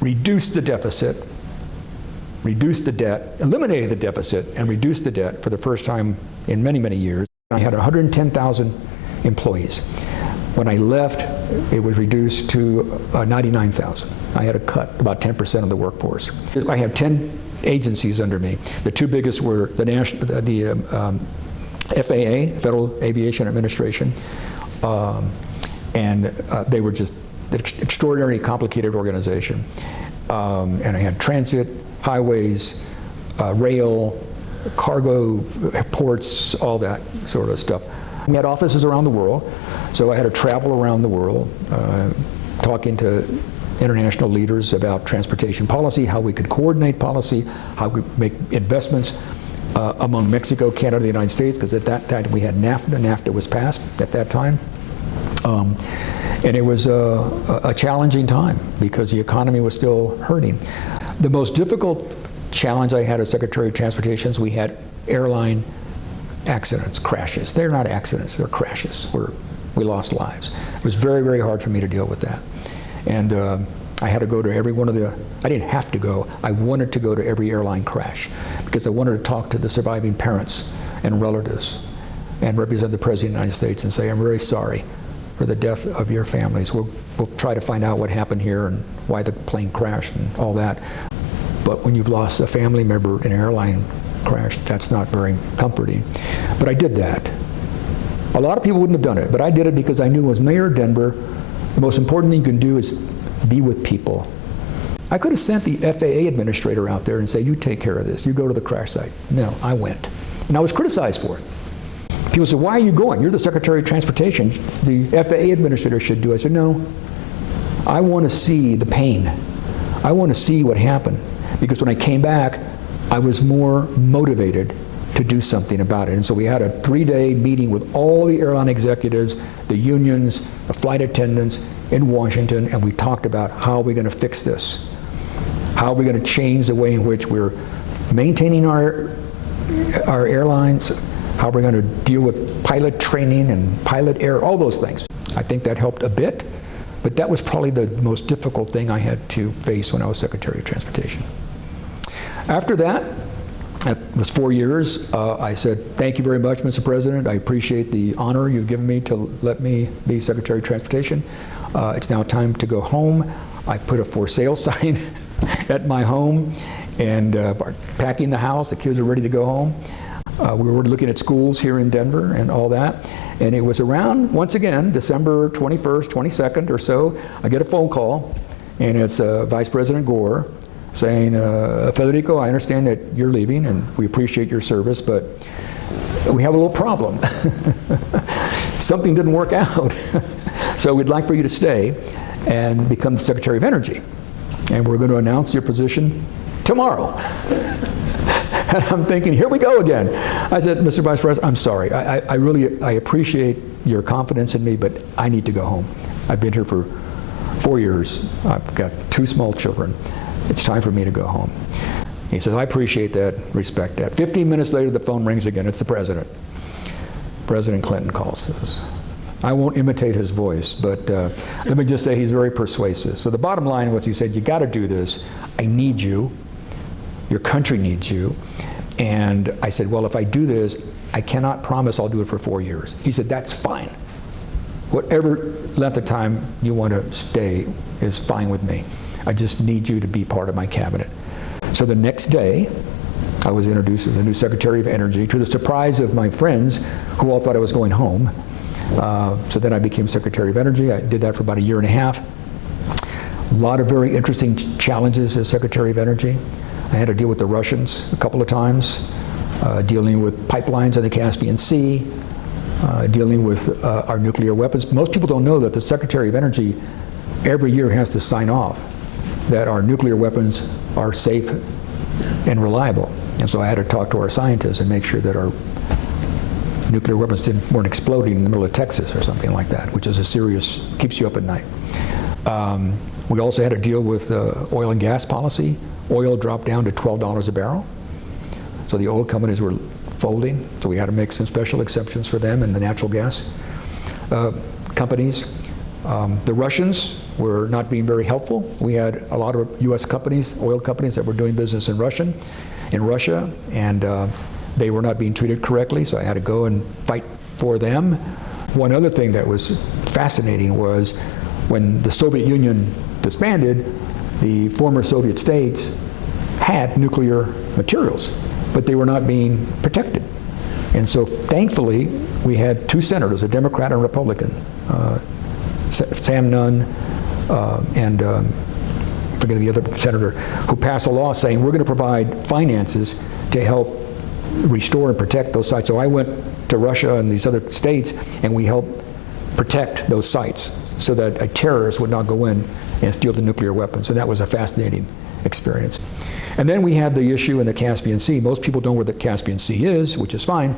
reduced the deficit, reduced the debt, eliminated the deficit, and reduced the debt for the first time in many, many years. I had 110,000 employees. When I left, it was reduced to 99,000. I had to cut about 10% of the workforce. I have 10 agencies under me. The two biggest were the FAA, Federal Aviation Administration, and they were just an extraordinarily complicated organization. And I had transit, highways, rail, cargo, ports, all that sort of stuff. We had offices around the world, so I had to travel around the world, talking to international leaders about transportation policy, how we could coordinate policy, how we could make investments among Mexico, Canada, and the United States, because at that time we had NAFTA. NAFTA was passed at that time. And it was a challenging time because the economy was still hurting. The most difficult challenge I had as Secretary of Transportation is we had airline accidents, crashes. They're not accidents, they're crashes where we lost lives. It was very, very hard for me to deal with that. And I had to go to every one of the, I didn't have to go, I wanted to go to every airline crash because I wanted to talk to the surviving parents and relatives and represent the President of the United States and say, I'm very sorry for the death of your families. We'll try to find out what happened here and why the plane crashed and all that. But when you've lost a family member in an airline crash, that's not very comforting. But I did that. A lot of people wouldn't have done it, but I did it because I knew as mayor of Denver, the most important thing you can do is be with people. I could have sent the FAA administrator out there and say, you take care of this, you go to the crash site. No, I went. And I was criticized for it. People said, why are you going? You're the Secretary of Transportation. The FAA administrator should do it. I said, no, I want to see the pain. I want to see what happened. Because when I came back, I was more motivated to do something about it. And so we had a 3-day meeting with all the airline executives, the unions, the flight attendants in Washington, and we talked about how are we going to fix this? How are we going to change the way in which we're maintaining our airlines? How we're going to deal with pilot training and pilot error, all those things. I think that helped a bit, but that was probably the most difficult thing I had to face when I was Secretary of Transportation. After that, it was 4 years, I said, thank you very much, Mr. President. I appreciate the honor you've given me to let me be Secretary of Transportation. It's now time to go home. I put a for sale sign at my home and packing the house. The kids are ready to go home. We were looking at schools here in Denver and all that. And it was around, once again, December 21st, 22nd or so, I get a phone call, and it's Vice President Gore saying, Federico, I understand that you're leaving, and we appreciate your service, but we have a little problem. Something didn't work out. So we'd like for you to stay and become the Secretary of Energy. And we're going to announce your position tomorrow. And I'm thinking, here we go again. I said, Mr. Vice President, I'm sorry. I really appreciate your confidence in me, but I need to go home. I've been here for 4 years. I've got 2 small children. It's time for me to go home. He says, I appreciate that, respect that. 15 minutes later, the phone rings again. It's the President. President Clinton calls us. I won't imitate his voice, but let me just say he's very persuasive. So the bottom line was, he said, you got to do this. I need you. Your country needs you. And I said, well, if I do this, I cannot promise I'll do it for 4 years. He said, that's fine. Whatever length of time you want to stay is fine with me. I just need you to be part of my cabinet. So the next day, I was introduced as the new Secretary of Energy, to the surprise of my friends, who all thought I was going home. So then I became Secretary of Energy. I did that for about 1.5 years. A lot of very interesting challenges as Secretary of Energy. I had to deal with the Russians a couple of times, dealing with pipelines in the Caspian Sea, dealing with our nuclear weapons. Most people don't know that the Secretary of Energy every year has to sign off that our nuclear weapons are safe and reliable. And so I had to talk to our scientists and make sure that our nuclear weapons weren't exploding in the middle of Texas or something like that, which is a serious, keeps you up at night. We also had to deal with oil and gas policy. Oil dropped down to $12 a barrel. So the oil companies were folding, so we had to make some special exceptions for them and the natural gas companies. The Russians were not being very helpful. We had a lot of U.S. companies, oil companies, that were doing business in Russia, and they were not being treated correctly, so I had to go and fight for them. One other thing that was fascinating was when the Soviet Union disbanded, the former Soviet states had nuclear materials, but they were not being protected. And so thankfully, we had 2 senators, a Democrat and a Republican, Sam Nunn and I'm forgetting the other senator, who passed a law saying we're going to provide finances to help restore and protect those sites. So I went to Russia and these other states, and we helped protect those sites so that a terrorist would not go in and steal the nuclear weapons. So that was a fascinating experience. And then we had the issue in the Caspian Sea. Most people don't know where the Caspian Sea is, which is fine,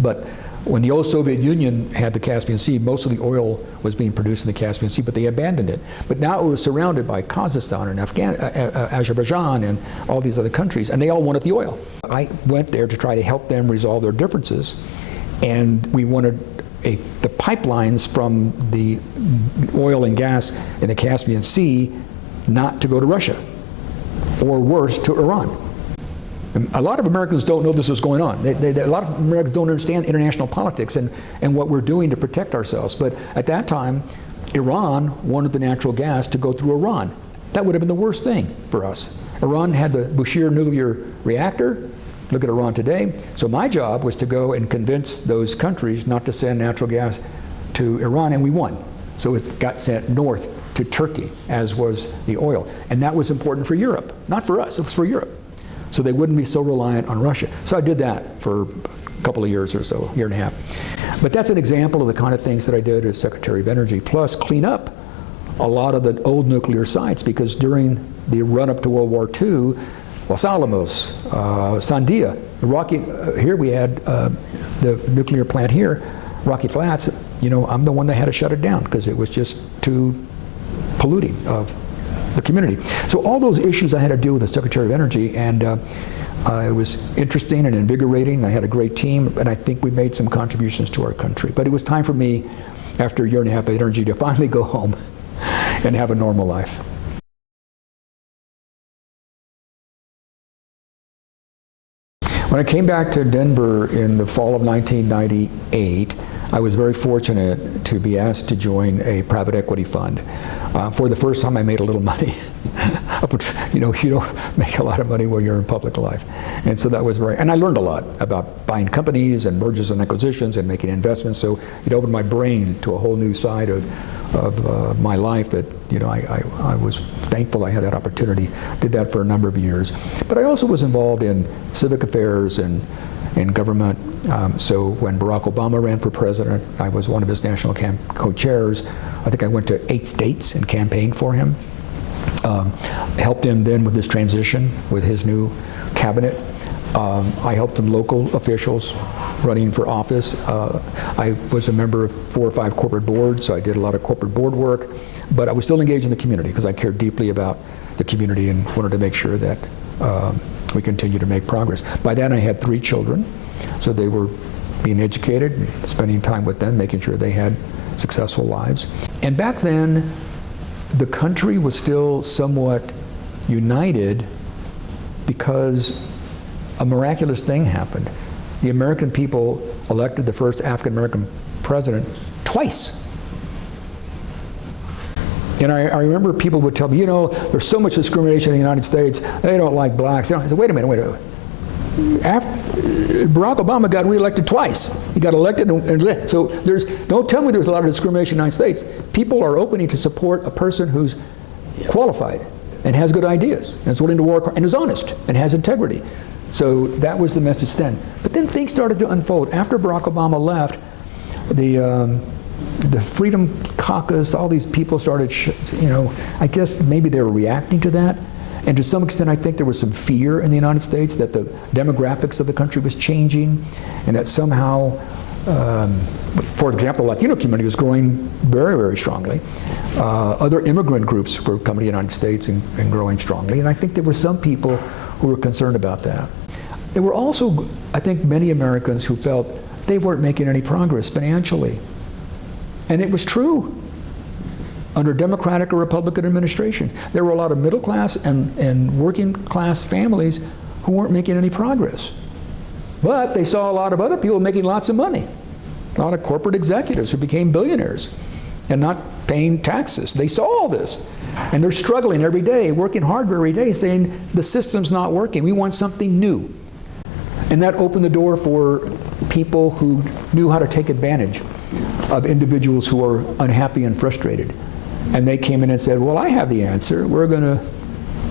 but when the old Soviet Union had the Caspian Sea, most of the oil was being produced in the Caspian Sea, but they abandoned it. But now it was surrounded by Kazakhstan and Azerbaijan and all these other countries, and they all wanted the oil. I went there to try to help them resolve their differences, and we wanted the pipelines from the oil and gas in the Caspian Sea not to go to Russia, or worse, to Iran. And a lot of Americans don't know this is going on. A lot of Americans don't understand international politics and what we're doing to protect ourselves. But at that time, Iran wanted the natural gas to go through Iran. That would have been the worst thing for us. Iran had the Bushehr nuclear reactor. Look at Iran today. So my job was to go and convince those countries not to send natural gas to Iran, and we won. So it got sent north to Turkey, as was the oil. And that was important for Europe, not for us, it was for Europe. So they wouldn't be so reliant on Russia. So I did that for a couple of years or so, year and a half. But that's an example of the kind of things that I did as Secretary of Energy, plus clean up a lot of the old nuclear sites, because during the run-up to World War II, Los Alamos, Sandia, here we had the nuclear plant here, Rocky Flats. You know, I'm the one that had to shut it down because it was just too polluting of the community. So all those issues I had to deal with as Secretary of Energy, and it was interesting and invigorating. I had a great team, and I think we made some contributions to our country. But it was time for me, after a year and a half of energy, to finally go home and have a normal life. When I came back to Denver in the fall of 1998, I was very fortunate to be asked to join a private equity fund. For the first time, I made a little money. You know, you don't make a lot of money when you're in public life. And so that was and I learned a lot about buying companies and mergers and acquisitions and making investments. So it opened my brain to a whole new side of my life that, you know, I was thankful I had that opportunity. Did that for a number of years. But I also was involved in civic affairs and in government. So when Barack Obama ran for president, I was one of his national co-chairs. I think I went to 8 states and campaigned for him. Helped him then with his transition with his new cabinet. I helped some local officials running for office. I was a member of 4 or 5 corporate boards, so I did a lot of corporate board work. But I was still engaged in the community because I cared deeply about the community and wanted to make sure that we continue to make progress. By then I had 3 children, so they were being educated, spending time with them, making sure they had successful lives. And back then, the country was still somewhat united because a miraculous thing happened. The American people elected the first African-American president twice. And I remember people would tell me, you know, there's so much discrimination in the United States, they don't like blacks. I said, wait a minute. Barack Obama got reelected twice. He got elected and so don't tell me there's a lot of discrimination in the United States. People are opening to support a person who's qualified and has good ideas and is willing to work and is honest and has integrity. So that was the message then. But then things started to unfold. After Barack Obama left, the Freedom Caucus, all these people started, you know, I guess maybe they were reacting to that. And to some extent, I think there was some fear in the United States that the demographics of the country was changing, and that somehow, for example, the Latino community was growing very, very strongly. Other immigrant groups were coming to the United States and growing strongly, and I think there were some people who were concerned about that. There were also, I think, many Americans who felt they weren't making any progress financially. And it was true. Under Democratic or Republican administrations, there were a lot of middle class and working class families who weren't making any progress. But they saw a lot of other people making lots of money. A lot of corporate executives who became billionaires and not paying taxes. They saw all this. And they're struggling every day, working hard every day, saying the system's not working. We want something new. And that opened the door for people who knew how to take advantage of individuals who are unhappy and frustrated. And they came in and said, well, I have the answer. We're going to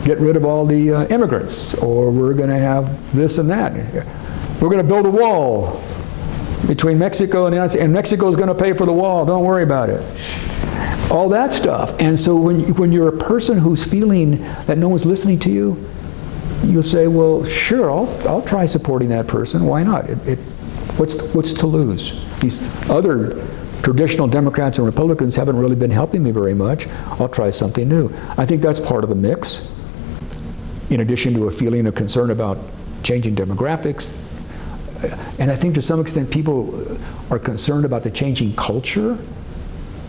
get rid of all the immigrants, or we're going to have this and that. We're going to build a wall between Mexico and the United States, and Mexico's going to pay for the wall. Don't worry about it. All that stuff. And so when you're a person who's feeling that no one's listening to you, you'll say, well, sure, I'll try supporting that person. Why not? What's to lose? These other traditional Democrats and Republicans haven't really been helping me very much. I'll try something new. I think that's part of the mix, in addition to a feeling of concern about changing demographics. And I think to some extent people are concerned about the changing culture.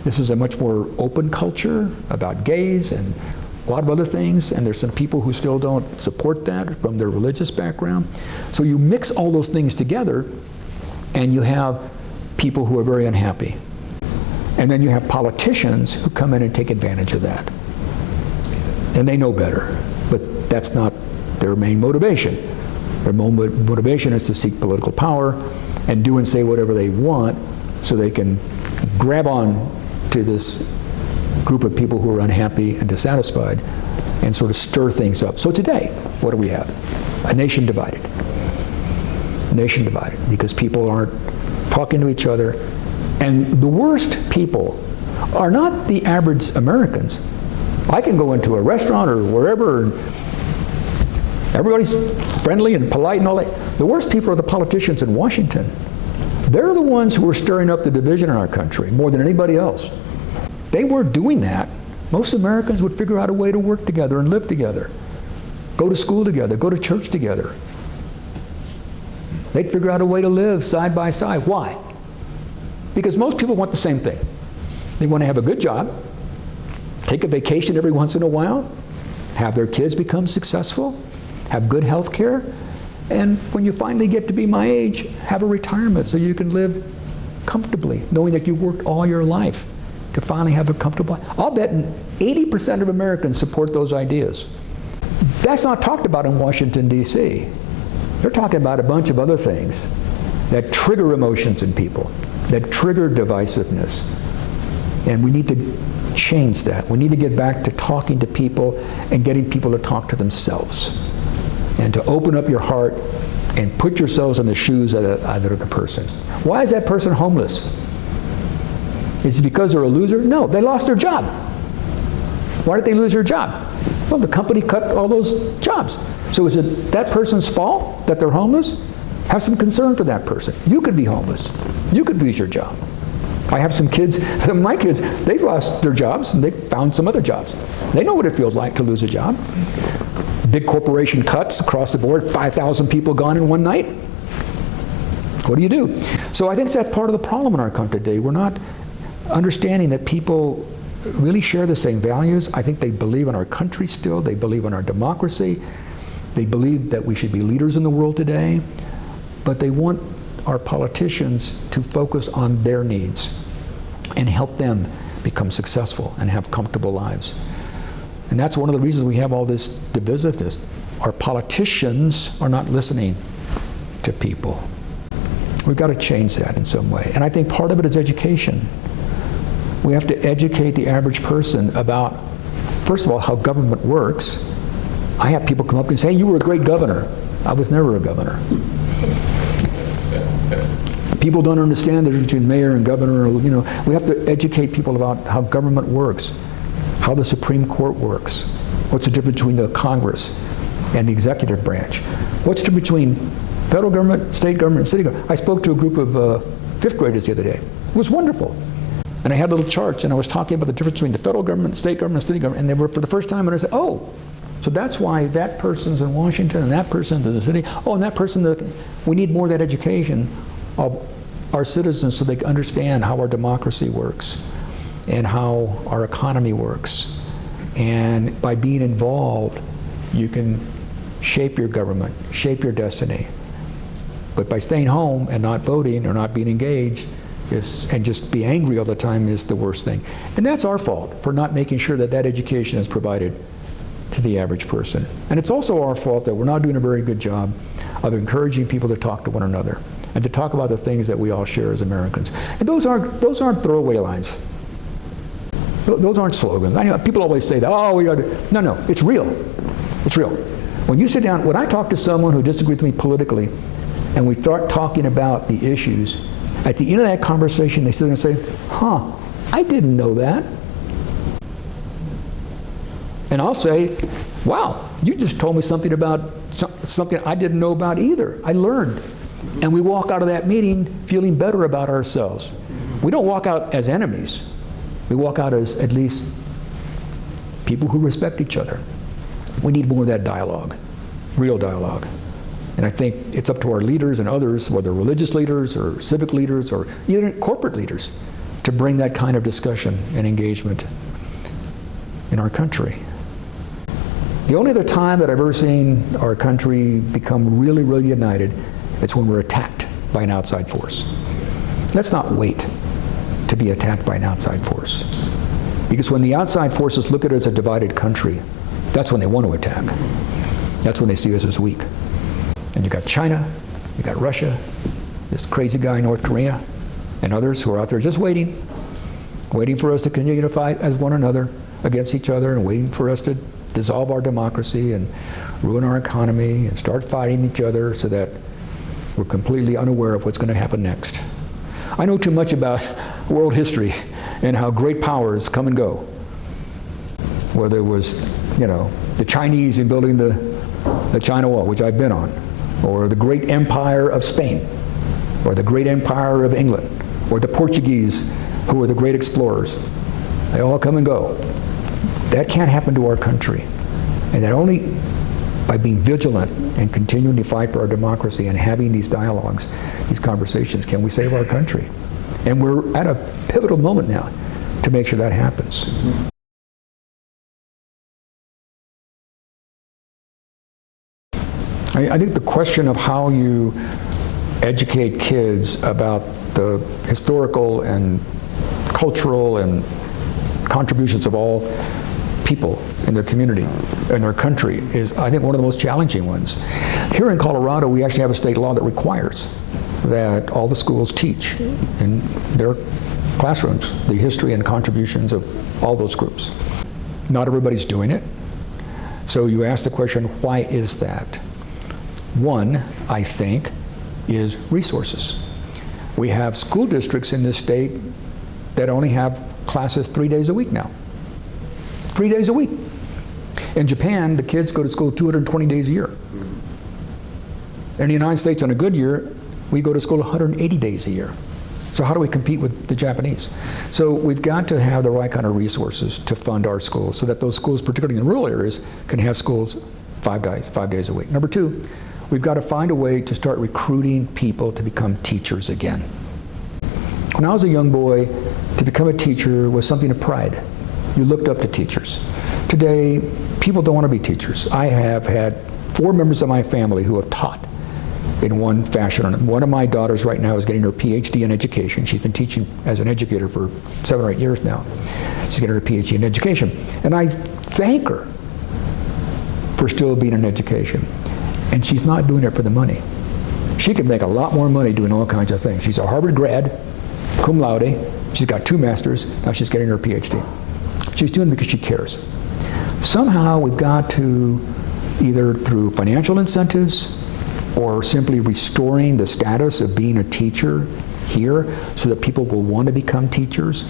This is a much more open culture about gays and a lot of other things, and there's some people who still don't support that from their religious background. So you mix all those things together, and you have people who are very unhappy. And then you have politicians who come in and take advantage of that. And they know better, but that's not their main motivation. Their motivation is to seek political power and do and say whatever they want so they can grab on to this group of people who are unhappy and dissatisfied and sort of stir things up. So today, what do we have? A nation divided. A nation divided because people aren't talking to each other. And the worst people are not the average Americans. I can go into a restaurant or wherever and everybody's friendly and polite and all that. The worst people are the politicians in Washington. They're the ones who are stirring up the division in our country more than anybody else. They weren't doing that. Most Americans would figure out a way to work together and live together, go to school together, go to church together. They'd figure out a way to live side by side. Why? Because most people want the same thing. They want to have a good job, take a vacation every once in a while, have their kids become successful, have good health care, and when you finally get to be my age, have a retirement so you can live comfortably, knowing that you worked all your life to finally have a comfortable life. I'll bet 80% of Americans support those ideas. That's not talked about in Washington, D.C. They're talking about a bunch of other things that trigger emotions in people, that trigger divisiveness. And we need to change that. We need to get back to talking to people and getting people to talk to themselves and to open up your heart and put yourselves in the shoes of the other person. Why is that person homeless? Is it because they're a loser? No, they lost their job. Why did they lose their job? Well, the company cut all those jobs. So is it that person's fault that they're homeless? Have some concern for that person. You could be homeless. You could lose your job. I have some kids, my kids, they've lost their jobs and they've found some other jobs. They know what it feels like to lose a job. Big corporation cuts across the board, 5,000 people gone in one night. What do you do? So I think that's part of the problem in our country today. We're not understanding that people really share the same values. I think they believe in our country still. They believe in our democracy. They believe that we should be leaders in the world today. But they want our politicians to focus on their needs and help them become successful and have comfortable lives. And that's one of the reasons we have all this divisiveness. Our politicians are not listening to people. We've got to change that in some way. And I think part of it is education. We have to educate the average person about, first of all, how government works. I have people come up and say, hey, you were a great governor. I was never a governor. People don't understand the difference between mayor and governor. You know, we have to educate people about how government works, how the Supreme Court works, what's the difference between the Congress and the executive branch, what's the difference between federal government, state government, city government. I spoke to a group of fifth graders the other day. It was wonderful. And I had little charts, and I was talking about the difference between the federal government, state government, city government, and they were for the first time, and I said, oh, so that's why that person's in Washington, and that person's in the city. Oh, and that person, we need more of that education of our citizens so they can understand how our democracy works and how our economy works. And by being involved, you can shape your government, shape your destiny. But by staying home and not voting or not being engaged, and just be angry all the time is the worst thing. And that's our fault for not making sure that that education is provided to the average person. And it's also our fault that we're not doing a very good job of encouraging people to talk to one another and to talk about the things that we all share as Americans. And those aren't throwaway lines. Those aren't slogans. I know people always say that, oh, we got to, no, it's real. It's real. When you sit down, when I talk to someone who disagrees with me politically, and we start talking about the issues, at the end of that conversation, they sit there and say, huh, I didn't know that. And I'll say, wow, you just told me something about something I didn't know about either. I learned. And we walk out of that meeting feeling better about ourselves. We don't walk out as enemies. We walk out as at least people who respect each other. We need more of that dialogue, real dialogue. And I think it's up to our leaders and others, whether religious leaders or civic leaders or even corporate leaders, to bring that kind of discussion and engagement in our country. The only other time that I've ever seen our country become really, really united is when we're attacked by an outside force. Let's not wait to be attacked by an outside force. Because when the outside forces look at us as a divided country, that's when they want to attack. That's when they see us as weak. And you got China, you got Russia, this crazy guy North Korea, and others who are out there just waiting for us to continue to fight as one another against each other, and waiting for us to dissolve our democracy and ruin our economy and start fighting each other so that we're completely unaware of what's going to happen next. I know too much about world history and how great powers come and go. Whether it was, the Chinese in building the China Wall, which I've been on, or the great empire of Spain, or the great empire of England, or the Portuguese, who were the great explorers. They all come and go. That can't happen to our country. And that only by being vigilant and continuing to fight for our democracy and having these dialogues, these conversations, can we save our country. And we're at a pivotal moment now to make sure that happens. I think the question of how you educate kids about the historical and cultural and contributions of all people in their community and their country is, I think, one of the most challenging ones. Here in Colorado, we actually have a state law that requires that all the schools teach in their classrooms the history and contributions of all those groups. Not everybody's doing it. So you ask the question, why is that? One, I think, is resources. We have school districts in this state that only have classes 3 days a week now. 3 days a week. In Japan, the kids go to school 220 days a year. In the United States, on a good year, we go to school 180 days a year. So how do we compete with the Japanese? So we've got to have the right kind of resources to fund our schools so that those schools, particularly in rural areas, can have schools 5 days a week. Number two, we've got to find a way to start recruiting people to become teachers again. When I was a young boy, to become a teacher was something of pride. You looked up to teachers. Today, people don't want to be teachers. I have had 4 members of my family who have taught in one fashion. One of my daughters right now is getting her PhD in education. She's been teaching as an educator for 7 or 8 years now. She's getting her PhD in education. And I thank her for still being in education. And she's not doing it for the money. She could make a lot more money doing all kinds of things. She's a Harvard grad, cum laude. She's got 2 masters. Now she's getting her PhD. She's doing it because she cares. Somehow we've got to, either through financial incentives or simply restoring the status of being a teacher here so that people will want to become teachers,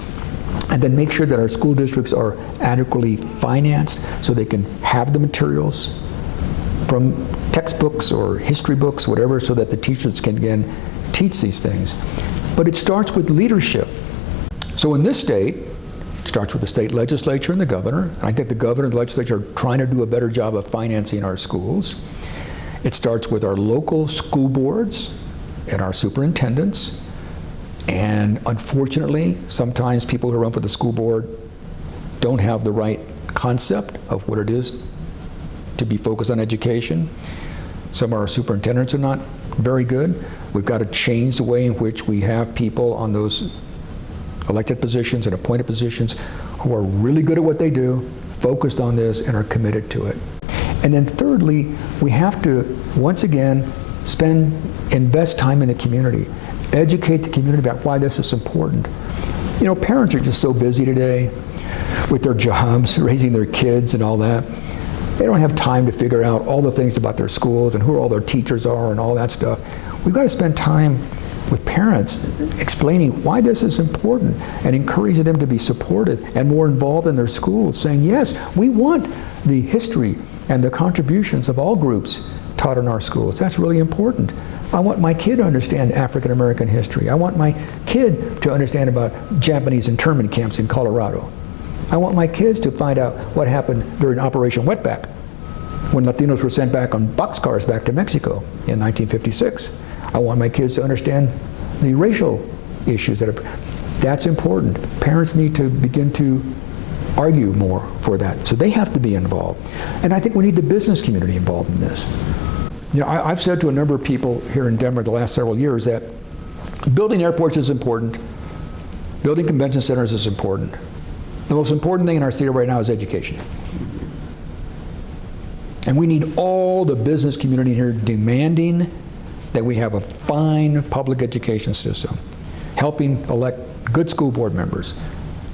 and then make sure that our school districts are adequately financed so they can have the materials from textbooks or history books, whatever, so that the teachers can again teach these things. But it starts with leadership. So in this state, it starts with the state legislature and the governor. I think the governor and the legislature are trying to do a better job of financing our schools. It starts with our local school boards and our superintendents. And unfortunately, sometimes people who run for the school board don't have the right concept of what it is to be focused on education. Some of our superintendents are not very good. We've got to change the way in which we have people on those elected positions and appointed positions who are really good at what they do, focused on this, and are committed to it. And then thirdly, we have to, once again, invest time in the community, educate the community about why this is important. You know, parents are just so busy today with their jobs, raising their kids and all that. They don't have time to figure out all the things about their schools and who all their teachers are and all that stuff. We've got to spend time with parents explaining why this is important and encouraging them to be supportive and more involved in their schools, saying, yes, we want the history and the contributions of all groups taught in our schools. That's really important. I want my kid to understand African American history. I want my kid to understand about Japanese internment camps in Colorado. I want my kids to find out what happened during Operation Wetback when Latinos were sent back on boxcars back to Mexico in 1956. I want my kids to understand the racial issues that's important. Parents need to begin to argue more for that. So they have to be involved. And I think we need the business community involved in this. You know, I've said to a number of people here in Denver the last several years that building airports is important. Building convention centers is important. The most important thing in our city right now is education. And we need all the business community here demanding that we have a fine public education system, helping elect good school board members,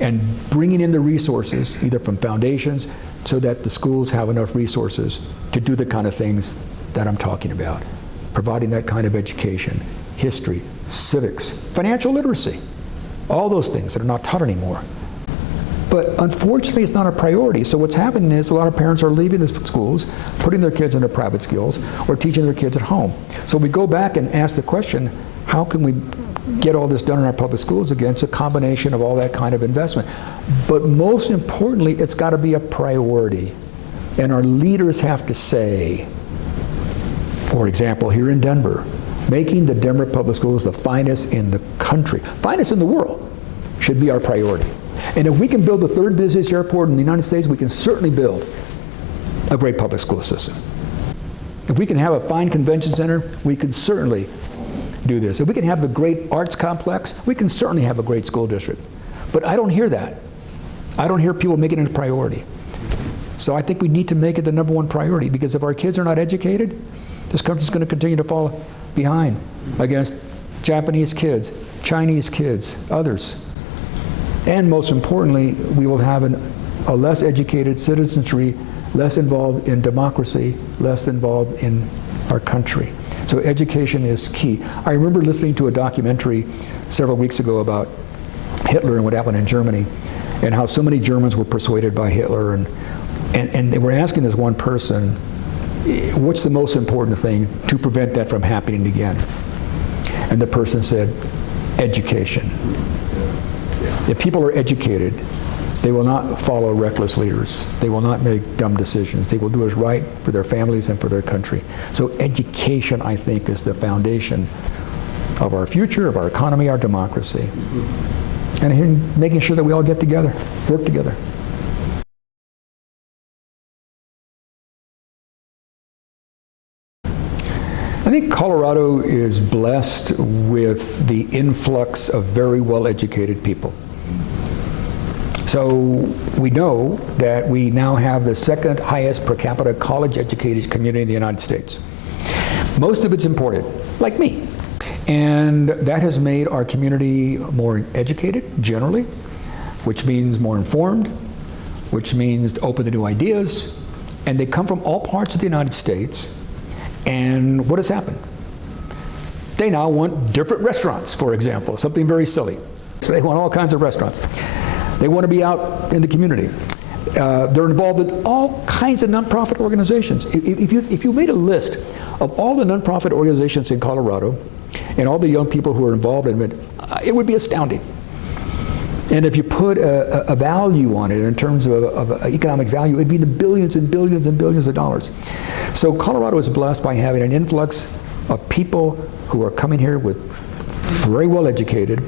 and bringing in the resources, either from foundations, so that the schools have enough resources to do the kind of things that I'm talking about. Providing that kind of education, history, civics, financial literacy, all those things that are not taught anymore. But unfortunately, it's not a priority. So what's happening is a lot of parents are leaving the schools, putting their kids into private schools, or teaching their kids at home. So we go back and ask the question, how can we get all this done in our public schools again? It's a combination of all that kind of investment. But most importantly, it's got to be a priority. And our leaders have to say, for example, here in Denver, making the Denver public schools the finest in the country, finest in the world, should be our priority. And if we can build the third busiest airport in the United States, we can certainly build a great public school system. If we can have a fine convention center, we can certainly do this. If we can have the great arts complex, we can certainly have a great school district. But I don't hear that. I don't hear people making it a priority. So I think we need to make it the number one priority, because if our kids are not educated, this country's going to continue to fall behind against Japanese kids, Chinese kids, others. And most importantly, we will have a less educated citizenry, less involved in democracy, less involved in our country. So education is key. I remember listening to a documentary several weeks ago about Hitler and what happened in Germany, and how so many Germans were persuaded by Hitler, and they were asking this one person, what's the most important thing to prevent that from happening again? And the person said, education. If people are educated, they will not follow reckless leaders. They will not make dumb decisions. They will do what's right for their families and for their country. So education, I think, is the foundation of our future, of our economy, our democracy. And making sure that we all get together, work together. I think Colorado is blessed with the influx of very well-educated people. So we know that we now have the second highest per capita college-educated community in the United States. Most of it's imported, like me. And that has made our community more educated, generally, which means more informed, which means open to new ideas. And they come from all parts of the United States. And what has happened? They now want different restaurants, for example, something very silly. So they want all kinds of restaurants. They want to be out in the community. They're involved in all kinds of nonprofit organizations. If you made a list of all the nonprofit organizations in Colorado and all the young people who are involved in it would be astounding. And if you put a value on it in terms of economic value, it'd be the billions and billions and billions of dollars. So Colorado is blessed by having an influx of people who are coming here with very well educated.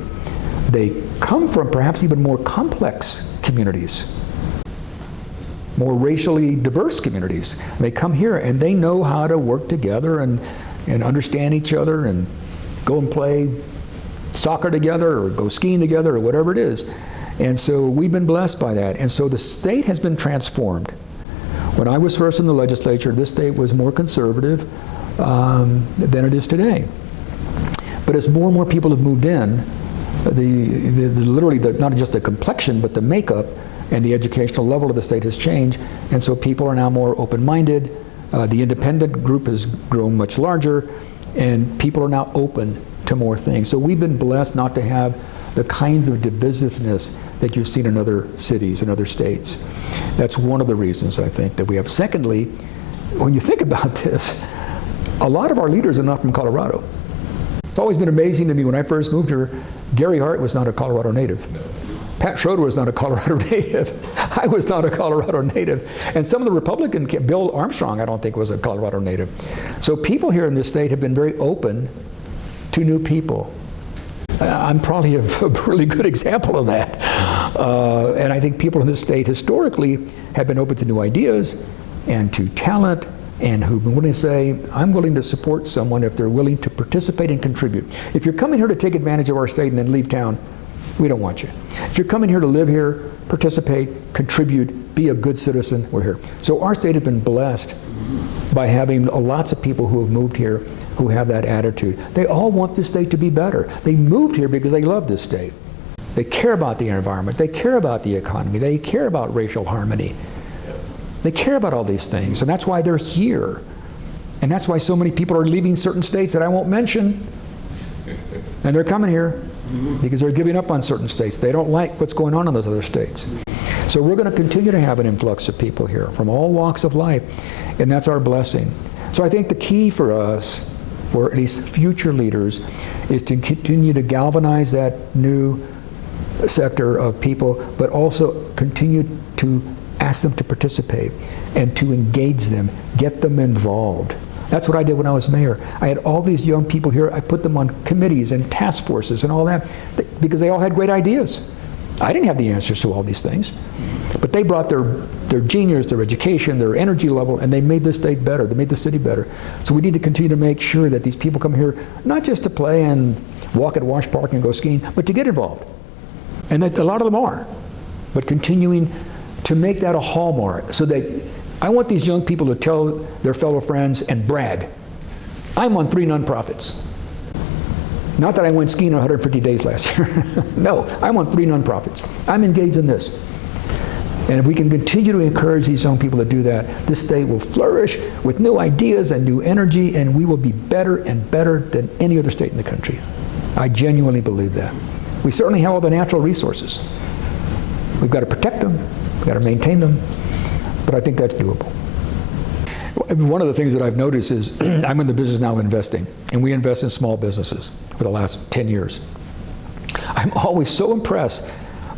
They come from perhaps even more complex communities, more racially diverse communities. They come here and they know how to work together and understand each other and go and play soccer together or go skiing together or whatever it is. And so we've been blessed by that. And so the state has been transformed. When I was first in the legislature, this state was more conservative than it is today. But as more and more people have moved in, literally not just the complexion, but the makeup and the educational level of the state has changed. And so people are now more open-minded. The independent group has grown much larger, and people are now open to more things. So we've been blessed not to have the kinds of divisiveness that you've seen in other cities and other states. That's one of the reasons, I think, that we have. Secondly, when you think about this, a lot of our leaders are not from Colorado. It's always been amazing to me when I first moved here, Gary Hart was not a Colorado native. Pat Schroeder was not a Colorado native. I was not a Colorado native. And some of the Republican, Bill Armstrong, I don't think was a Colorado native. So people here in this state have been very open to new people. I'm probably a really good example of that. And I think people in this state historically have been open to new ideas and to talent, and who've been willing to say, I'm willing to support someone if they're willing to participate and contribute. If you're coming here to take advantage of our state and then leave town, we don't want you. If you're coming here to live here, participate, contribute, be a good citizen, we're here. So our state has been blessed by having lots of people who have moved here who have that attitude. They all want this state to be better. They moved here because they love this state. They care about the environment. They care about the economy. They care about racial harmony. They care about all these things, and that's why they're here. And that's why so many people are leaving certain states that I won't mention. And they're coming here because they're giving up on certain states. They don't like what's going on in those other states. So we're going to continue to have an influx of people here from all walks of life, and that's our blessing. So I think the key for us, for at least future leaders, is to continue to galvanize that new sector of people, but also continue to ask them to participate and to engage them, get them involved. That's what I did when I was mayor. I had all these young people here. I put them on committees and task forces and all that because they all had great ideas. I didn't have the answers to all these things, but they brought their genius, their education, their energy level, and they made the state better. They made the city better. So we need to continue to make sure that these people come here not just to play and walk at Wash Park and go skiing, but to get involved. And that a lot of them are, but continuing to make that a hallmark so that I want these young people to tell their fellow friends and brag. I'm on 3 nonprofits. Not that I went skiing 150 days last year. No, I'm on 3 nonprofits. I'm engaged in this. And if we can continue to encourage these young people to do that, this state will flourish with new ideas and new energy, and we will be better and better than any other state in the country. I genuinely believe that. We certainly have all the natural resources. We've got to protect them. We've got to maintain them. But I think that's doable. One of the things that I've noticed is I'm in the business now of investing, and we invest in small businesses for the last 10 years. I'm always so impressed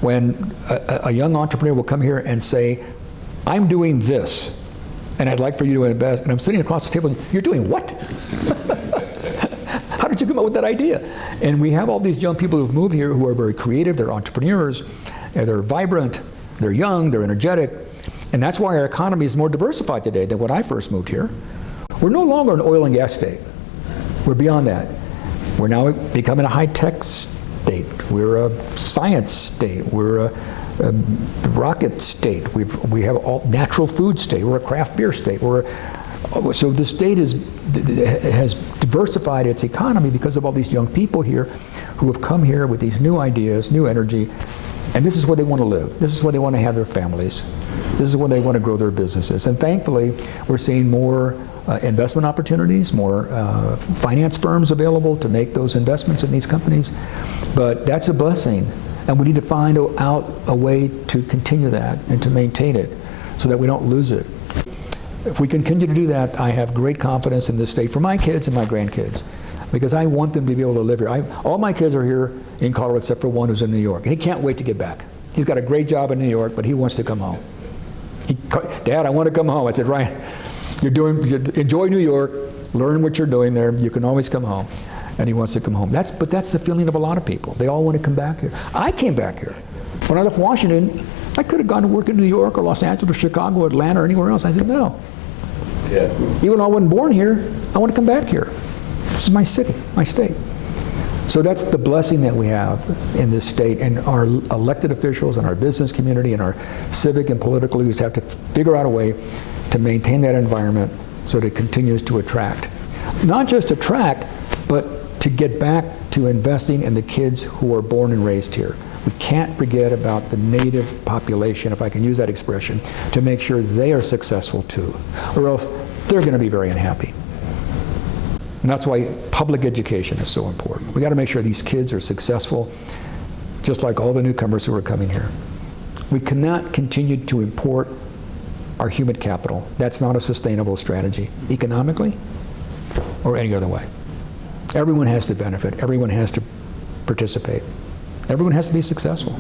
when a young entrepreneur will come here and say, I'm doing this, and I'd like for you to invest. And I'm sitting across the table, and you're doing what? How did you come up with that idea? And we have all these young people who've moved here who are very creative, they're entrepreneurs, they're vibrant, they're young, they're energetic. And that's why our economy is more diversified today than when I first moved here. We're no longer an oil and gas state. We're beyond that. We're now becoming a high-tech state. We're a science state. We're a rocket state. We have a natural food state. We're a craft beer state. So the state has diversified its economy because of all these young people here who have come here with these new ideas, new energy, and this is where they want to live. This is where they want to have their families. This is where they want to grow their businesses. And thankfully, we're seeing more investment opportunities, more finance firms available to make those investments in these companies. But that's a blessing. And we need to find out a way to continue that and to maintain it so that we don't lose it. If we continue to do that, I have great confidence in this state for my kids and my grandkids, because I want them to be able to live here. All my kids are here in Colorado except for one who's in New York. And he can't wait to get back. He's got a great job in New York, but he wants to come home. Dad, I want to come home. I said, Ryan, enjoy New York, learn what you're doing there. You can always come home. And he wants to come home. But that's the feeling of a lot of people. They all want to come back here. I came back here. When I left Washington, I could have gone to work in New York or Los Angeles or Chicago or Atlanta or anywhere else. I said, no. Yeah. Even though I wasn't born here, I want to come back here. This is my city, my state. So that's the blessing that we have in this state, and our elected officials and our business community and our civic and political leaders have to figure out a way to maintain that environment so that it continues to attract. Not just attract, but to get back to investing in the kids who are born and raised here. We can't forget about the native population, if I can use that expression, to make sure they are successful too, or else they're going to be very unhappy. And that's why public education is so important. We got to make sure these kids are successful, just like all the newcomers who are coming here. We cannot continue to import our human capital. That's not a sustainable strategy, economically or any other way. Everyone has to benefit. Everyone has to participate. Everyone has to be successful.